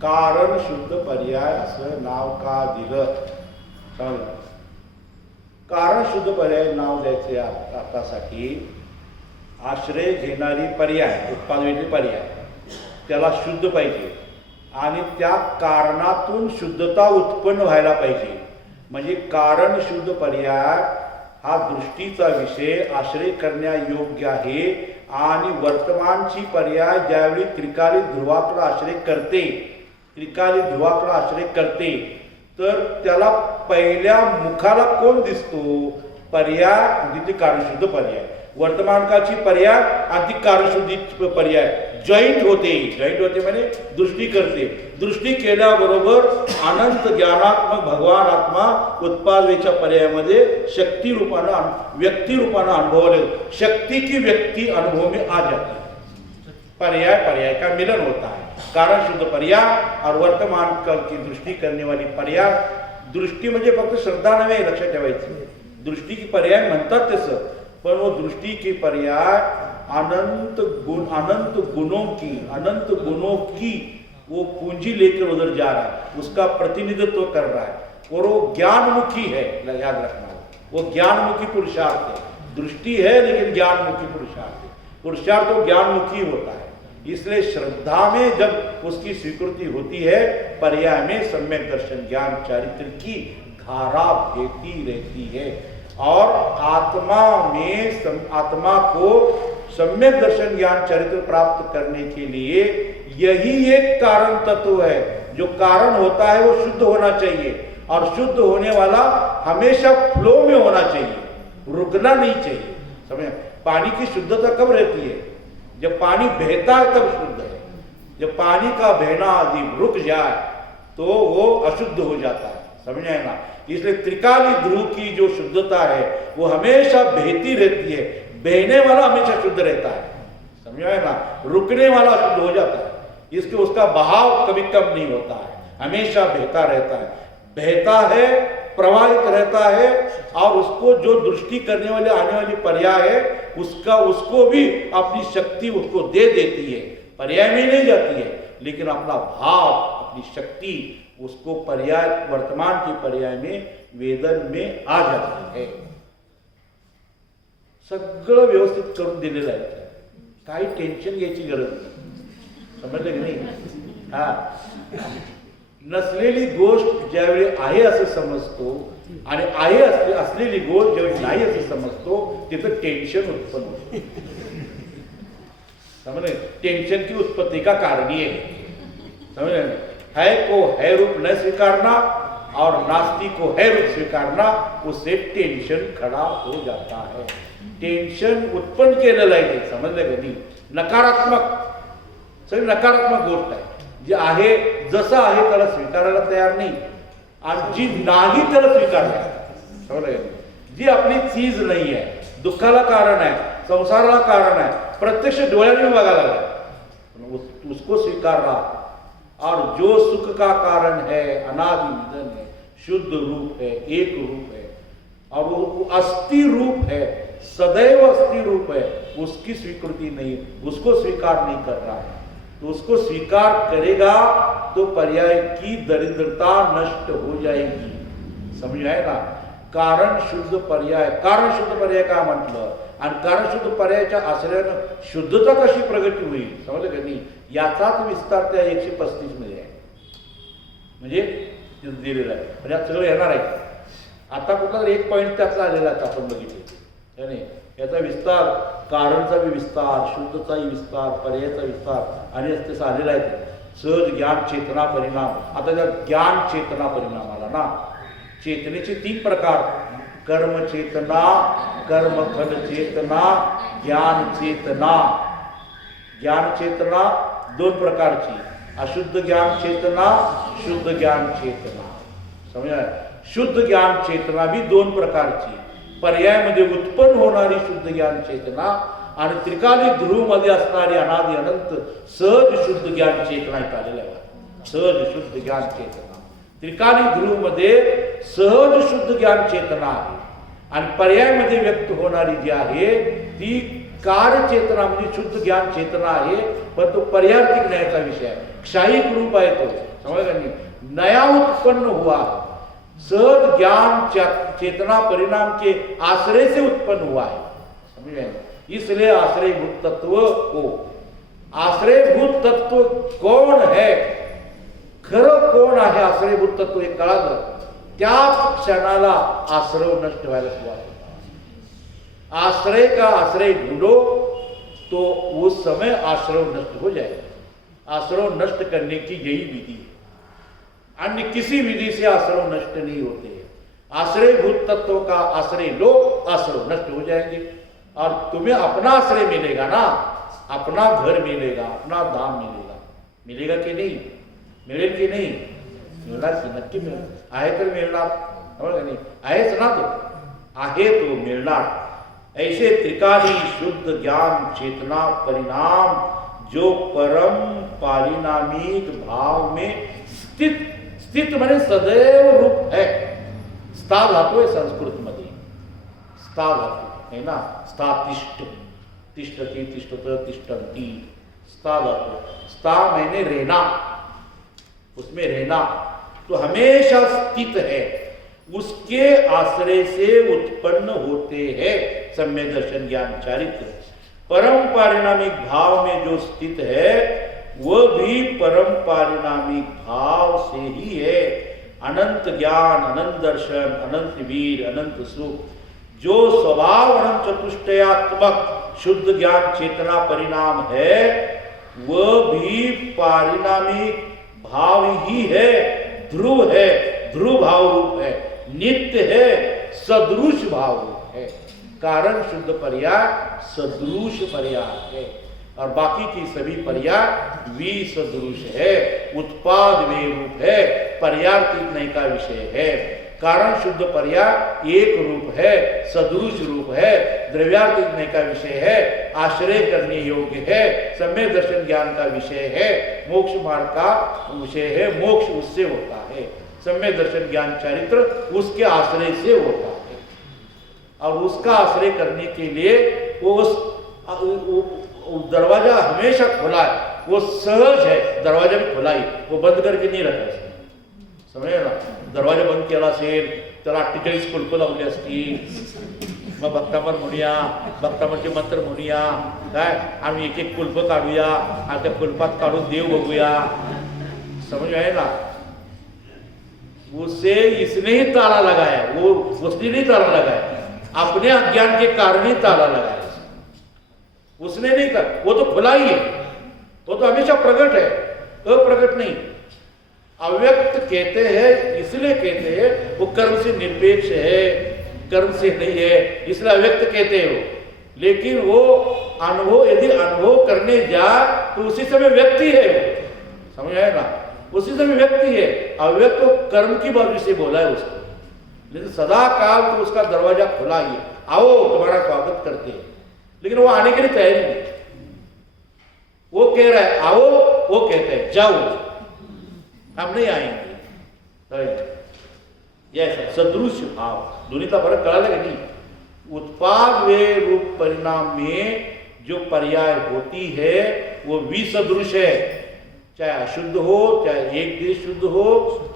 कारण शुद्ध पर्याय असं नाव का दिलं? समजलं? कारण शुद्ध पर्याय नाव द्यायचे अर्थासाठी आश्रय घेणारी पर्याय, उत्पादनाची पर्याय, त्याला शुद्ध पाहिजे आणि त्या कारणातून शुद्धता उत्पन्न व्हायला पाहिजे. म्हणजे कारण शुद्ध पर्याय हा दृष्टीचा विषय आश्रय करण्यायोग्य आहे. आणि वर्तमानची पर्याय ज्यावेळी त्रिकाली ध्रुवाकडे आश्रय करते, त्रिकाली ध्रुवाकडे आश्रय करते, तर त्याला पहिल्या मुखाला कोण दिसतो? पर्याय आणि ती कार्यशुद्ध पर्याय. वर्तमानकाची पर्याय आणि ती कार्यशुद्धी पर्याय जॉईंट होते. जॉईंट होते म्हणजे दृष्टी करते. दृष्टी केल्याबरोबर अनंत ज्ञानात्मक भगवान आत्मा उत्पादवेच्या पर्यायामध्ये शक्ति रूपानं, व्यक्ति रूपानं अनुभवले. शक्ति की व्यक्ति अनुभव में आ जाती है. पर्याय पर्याय का मिलन होता है. कारण शुद्ध पर्याय और वर्तमान काल की दृष्टि करने वाली पर्याय. दृष्टी म्हणजे फक्त श्रद्धा नव्हे, लक्षात ठेवायचं. दृष्टि की पर्याय म्हणतात तसं, पण वो दृष्टि की पर्याय अनंत गुणों की वो पूंजी लेकर उधर जा रहा है, उसका प्रतिनिधित्व कर रहा है, और वो ज्ञानमुखी है. याद रखना, वो ज्ञानमुखी पुरुषार्थ है. दृष्टि है लेकिन ज्ञानमुखी पुरुषार्थ है. पुरुषार्थ तो ज्ञानमुखी होता है. इसलिए श्रद्धा में जब उसकी स्वीकृति होती है, पर्याय में सम्यक दर्शन ज्ञान चारित्र की धारा बहती रहती है. और आत्मा में आत्मा को सम्यक दर्शन ज्ञान चरित्र प्राप्त करने के लिए यही एक कारण तत्व है। जो कारण होता है वो शुद्ध होना चाहिए, और शुद्ध होने वाला हमेशा फ्लो में होना चाहिए, रुकना नहीं चाहिए। समझे? पानी की शुद्धता कब रहती है? जब पानी बहता है तब शुद्ध है। जब पानी का बहना आदि रुक जाए तो वो अशुद्ध हो जाता है। समझे ना? इसलिए त्रिकाली ध्रुव की जो शुद्धता है वो हमेशा बहती रहती है। बहने वाला हमेशा शुद्ध रहता है। समझे ना? रुकने वाला शुद्ध हो जाता है। इसके उसका बहाव कभी कम नहीं होता है, हमेशा बहता रहता है, बहता है, प्रवाहित रहता है। और उसको जो दृष्टि करने वाले आने वाली पर्याय है उसको भी अपनी शक्ति उसको दे देती है। पर्याय में नहीं जाती है, लेकिन अपना भाव, अपनी शक्ति उसको पर्याय, वर्तमान की पर्याय में, वेदन में आ जाती है। सगळं व्यवस्थित करून दिलेलं आहे, काही टेन्शन घ्यायची गरज नाही। समजलं की नाही? हा, नसलेली गोष्ट ज्यावेळी आहे असं समजतो आणि आहे असलेली गोष्ट ज्यावेळी नाही असं समजतो तिथं टेन्शन उत्पन्न होतं। समझे? टेंशन की उत्पत्ति का कारण ये है। समझे? है को है रूप न स्वीकारना और नास्ती को है रूप स्वीकारना, उससे टेंशन खड़ा हो जाता है। टेंशन उत्पन्न केलेलं आहे ते, समजलं का नाही? नकारात्मक, सगळी नकारात्मक गोष्ट आहे। जे आहे जसं आहे त्याला स्वीकारायला तयार नाही, आणि जी नाही त्याला स्वीकारते। समजलं का? जी आपली चीज नाही आहे, दुःखाला कारण आहे, संसाराला कारण है, प्रत्यक्ष डोळ्याने बघायला लागला, उसको स्वीकार रहा। और जो सुख का कारण है, अनादि निधन है, शुद्ध रूप है, एक रूप है, और वो अस्थि रूप है, सदैव अस्थि रूप है, उसकी स्वीकृति नहीं, उसको स्वीकार नहीं कर रहा है। तो उसको स्वीकार करेगा तो पर्याय की दरिद्रता नष्ट हो जाएगी। समझ आए ना? कारण शुद्ध पर्याय, कारण शुद्ध पर्याय का म्हटलं, आणि कारण शुद्ध पर्यायाच्या आश्रयानं शुद्धता कशी प्रगती होईल, समजलं का नाही? याचाच विस्तार त्या 135 मध्ये आहे, म्हणजे दिलेला आहे। म्हणजे यात सगळं येणार आहे। आता कुठला तरी एक पॉईंट त्याचा आलेला आहे, आपण बघितले नाही? याचा विस्तार, कारणचा विस्तार, शुद्धचाही विस्तार, पर्यायाचा विस्तार आणि त्याचा आलेला आहे सहज ज्ञान चेतना परिणाम। आता त्या ज्ञान चेतना परिणाम आला ना, चेतनेचे 3 प्रकार, कर्म चेतना, कर्मफल चेतना, ज्ञान चेतना। ज्ञान चेतना 2 प्रकारची, अशुद्ध ज्ञान चेतना, शुद्ध ज्ञान चेतना। समजा? शुद्ध ज्ञान चेतना भी 2 प्रकारची, पर्यायामध्ये उत्पन्न होणारी शुद्ध ज्ञान चेतना आणि त्रिकाली ध्रुव मध्ये असणारी अनादि अनंत सहज शुद्ध ज्ञान चेतना इथं आलेलं आहे। सहज शुद्ध ज्ञान चेतना त्रिकाली ध्रुव मध्ये सहज शुद्ध ज्ञान चेतना आहे, आणि पर्यायामध्ये व्यक्त होणारी जी आहे ती कार्य चेतना म्हणजे शुद्ध ज्ञान चेतना आहे, पण तो पर्यायार्थिक न्यायाचा विषय आहे, क्षायिक रूप आहे तो। समझ नहीं? नया उत्पन्न हुआ है, सहज ज्ञान चेतना परिणाम के आश्रय से उत्पन्न हुआ है। समझे? इसलिए आश्रयभूत तत्व को, आश्रयभूत तत्व कौन है, खरं कोण आहे आश्रयभूत तत्व हे कळालं, त्याच क्षणाला आश्रय नष्ट व्हायला सुरुवात होता। आश्रय का आश्रय ढूंढो तो उस समय आश्रय नष्ट हो जाएगा। आश्रय नष्ट करने की यही विधि है, अन्य किसी विधि से आश्रय नष्ट नहीं होते हैं। आश्रयभूत तत्व का आश्रय लो, आश्रय नष्ट हो जाएंगे, और तुम्हें अपना आश्रय मिलेगा ना, अपना घर मिलेगा, अपना धाम मिलेगा। मिलेगा कि नहीं? मिळेल की नाही? मिळणार की? नक्की मिळेल। आहे तर मिळणार, नाही आहेच ना, तो आहे तो मिळणार। ऐसे त्रिकाली शुद्ध ज्ञान चेतना परिणाम जो परम पारिणामिक भाव में स्थित, स्थित माने सदैव रूप है। स्था धातु है संस्कृत मध्ये, स्था धातु है ना, स्था तिष्ठ, तिष्ठति, तिष्ठत, तिष्ठन्ति, स्था धातु। स्था मैंने रहना, उसमें रहना, तो हमेशा स्थित है, उसके आश्रय से उत्पन्न होते हैं सम्यक दर्शन ज्ञान चारित्र। परम पारिणामिक भाव में जो स्थित है वह भी परम पारिणामिक भाव से ही है। अनंत ज्ञान, अनंत दर्शन, अनंत वीर, अनंत सुख, जो स्वभाव अनंत चतुष्टयात्मक शुद्ध ज्ञान चेतना परिणाम है, वह भी पारिणामिक भाव ही है, ध्रुव है, ध्रुव भाव रूप है, नित्य है, सदृश भाव रूप है। कारण शुद्ध पर्याय सदृश पर्याय है और बाकी की सभी पर्याय विसदृश है, उत्पाद वे रूप है, पर्यार्थिक नहीं का विषय है। कारण शुद्ध पर्याय एक रूप है, सदृश रूप है, द्रव्यार्थिक नहीं का विषय है, आश्रय करने योग्य है, सम्यक दर्शन ज्ञान का विषय है, मोक्ष मार्ग का विषय है, मोक्ष उससे होता है, सम्यक दर्शन ज्ञान चरित्र उसके आश्रय से होता है। और उसका आश्रय करने के लिए वो दरवाजा हमेशा खुला है, वो सहज है, दरवाजा भी खुला ही, वो बंद करके नहीं रखा है। समझ ना, दरवाजा बंद केला असेल त्याला 48 कुलप लावली असती, मग भक्तामर म्हणूया, भक्तामरचे मंत्र म्हणूया, काय आम्ही एक एक कुलप काढूया आणि त्या कुलपात काढून देव बघूया। समझ आए ना, उसे इसने ही ताला लगाया, वो उसने नहीं ताला लगाया, अपने अज्ञान के कारण ही ताला लगाया, उसने नहीं कर, वो तो खुला ही है, वो तो हमेशा प्रकट है, अप्रकट नहीं। अव्यक्त कहते हैं इसलिए कहते हैं वो कर्म से निरपेक्ष है, कर्म से नहीं है, इसलिए अव्यक्त कहते हो। लेकिन वो अनुभव यदि अनुभव करने जाए तो उसी समय व्यक्ति है, समझ आए ना, उसी समय व्यक्ति है। अव्यक्त तो कर्म की बाजू से बोला है उसको, लेकिन सदा काल तो उसका दरवाजा खुला ही है, आओ तुम्हारा स्वागत करते हैं, लेकिन वो आने के लिए तैयार नहीं। वो कह रहा है आओ, वो कहते हैं जाओ, हम नहीं आएंगे। यह सदृश भाव, दोनों का फर्क करा लगे नहीं। उत्पाद वे रूप परिणाम में जो पर्याय होती है वो विसदृश है, चाहे अशुद्ध हो, चाहे एक देश शुद्ध हो,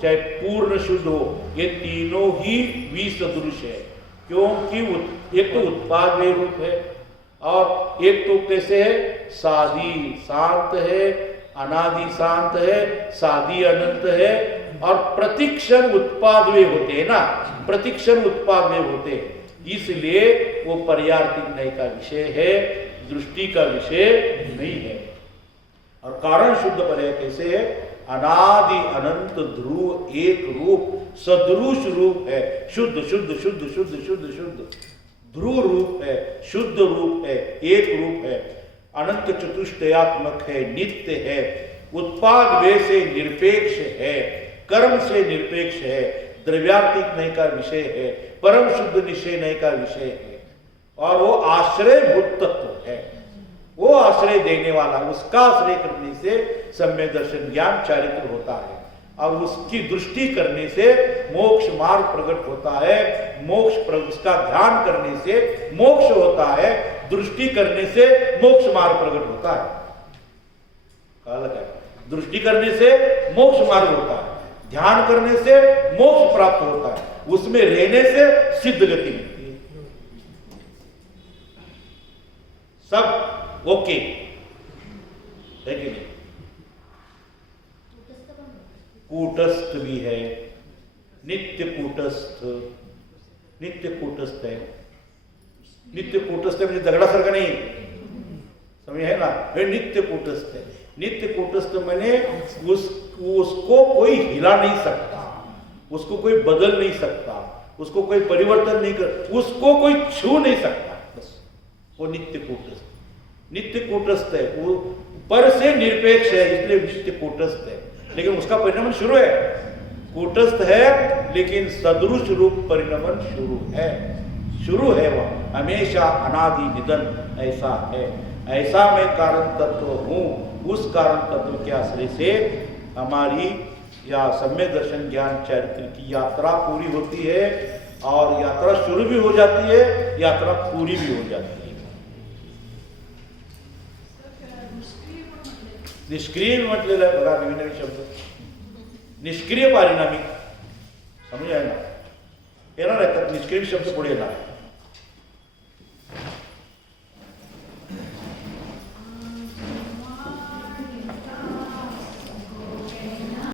चाहे पूर्ण शुद्ध हो, ये तीनों ही विसदृश है। क्योंकि एक तो उत्पाद वे रूप है और एक तो कैसे है, साधी शांत है, अनादि शांत है, साधी अनंत है, और प्रतिक्षण उत्पाद वे होते हैं ना, प्रतिक्षण उत्पाद वे होते हैं, इसलिए वो पर्यार्थिक नहीं का विषय है, दृष्टि का विषय नहीं है। और कारण शुद्ध पर्याय कैसे है, अनादि अनंत ध्रुव एक रूप सदृश रूप है, शुद्ध शुद्ध शुद्ध शुद्ध शुद्ध शुद्ध ध्रुव रूप है, शुद्ध रूप है, एक रूप है, अनंत चतुष्टयात्मक है, नित्य है, उत्पाद वे से निरपेक्ष है, कर्म से निरपेक्ष है, द्रव्यार्थिक नहीं का विषय है, परम शुद्ध निश्चय नहीं का विषय है, और वो आश्रय भूत तत्व है, वो आश्रय देने वाला, उसका आश्रय करने से सम्यक दर्शन ज्ञान चारित्र होता है, और उसकी दृष्टि करने से मोक्ष मार्ग प्रकट होता है, उसका ध्यान करने से मोक्ष होता है, दृष्टि करने से मोक्ष मार्ग प्रकट होता है। दृष्टि करने से मोक्ष मार्ग होता है, ध्यान करने से मोक्ष प्राप्त होता है, उसमें रहने से सिद्ध गति मिलती है। सब ओके है कि नहीं? कूटस्थ भी है, नित्य कूटस्थ, नित्य कूटस्थ है, नित्य कूटस्थ म्हणजे दगडासारखा नाही, समझ है ना, वे नित्य कूटस्थ है। नित्य कूटस्थ मैंने उसको कोई हिला नहीं सकता, उसको कोई बदल नहीं सकता, उसको कोई परिवर्तन नहीं कर, उसको कोई छू नहीं सकता, बस वो नित्य कूटस्थ, नित्य कूटस्थ है, वो पर से निरपेक्ष है, इसलिए नित्य कूटस्थ है। लेकिन उसका परिणमन शुरू है, कूटस्थ है लेकिन सदृश रूप परिणमन शुरू है, वह हमेशा अनादि निधन ऐसा है। ऐसा मैं कारण तत्व हूँ, उस कारण तत्व के आश्रय से हमारी या सम्यक दर्शन ज्ञान चरित्र की यात्रा पूरी होती है, और यात्रा शुरू भी हो जाती है, यात्रा पूरी भी हो जाती है। निष्क्रिय म्हटलेलं आहे बघा, नवीन नवीन शब्द, निष्क्रिय पारिणामिक, समज आहे ना, येणार आहे, निष्क्रिय शब्द पुढे येणार.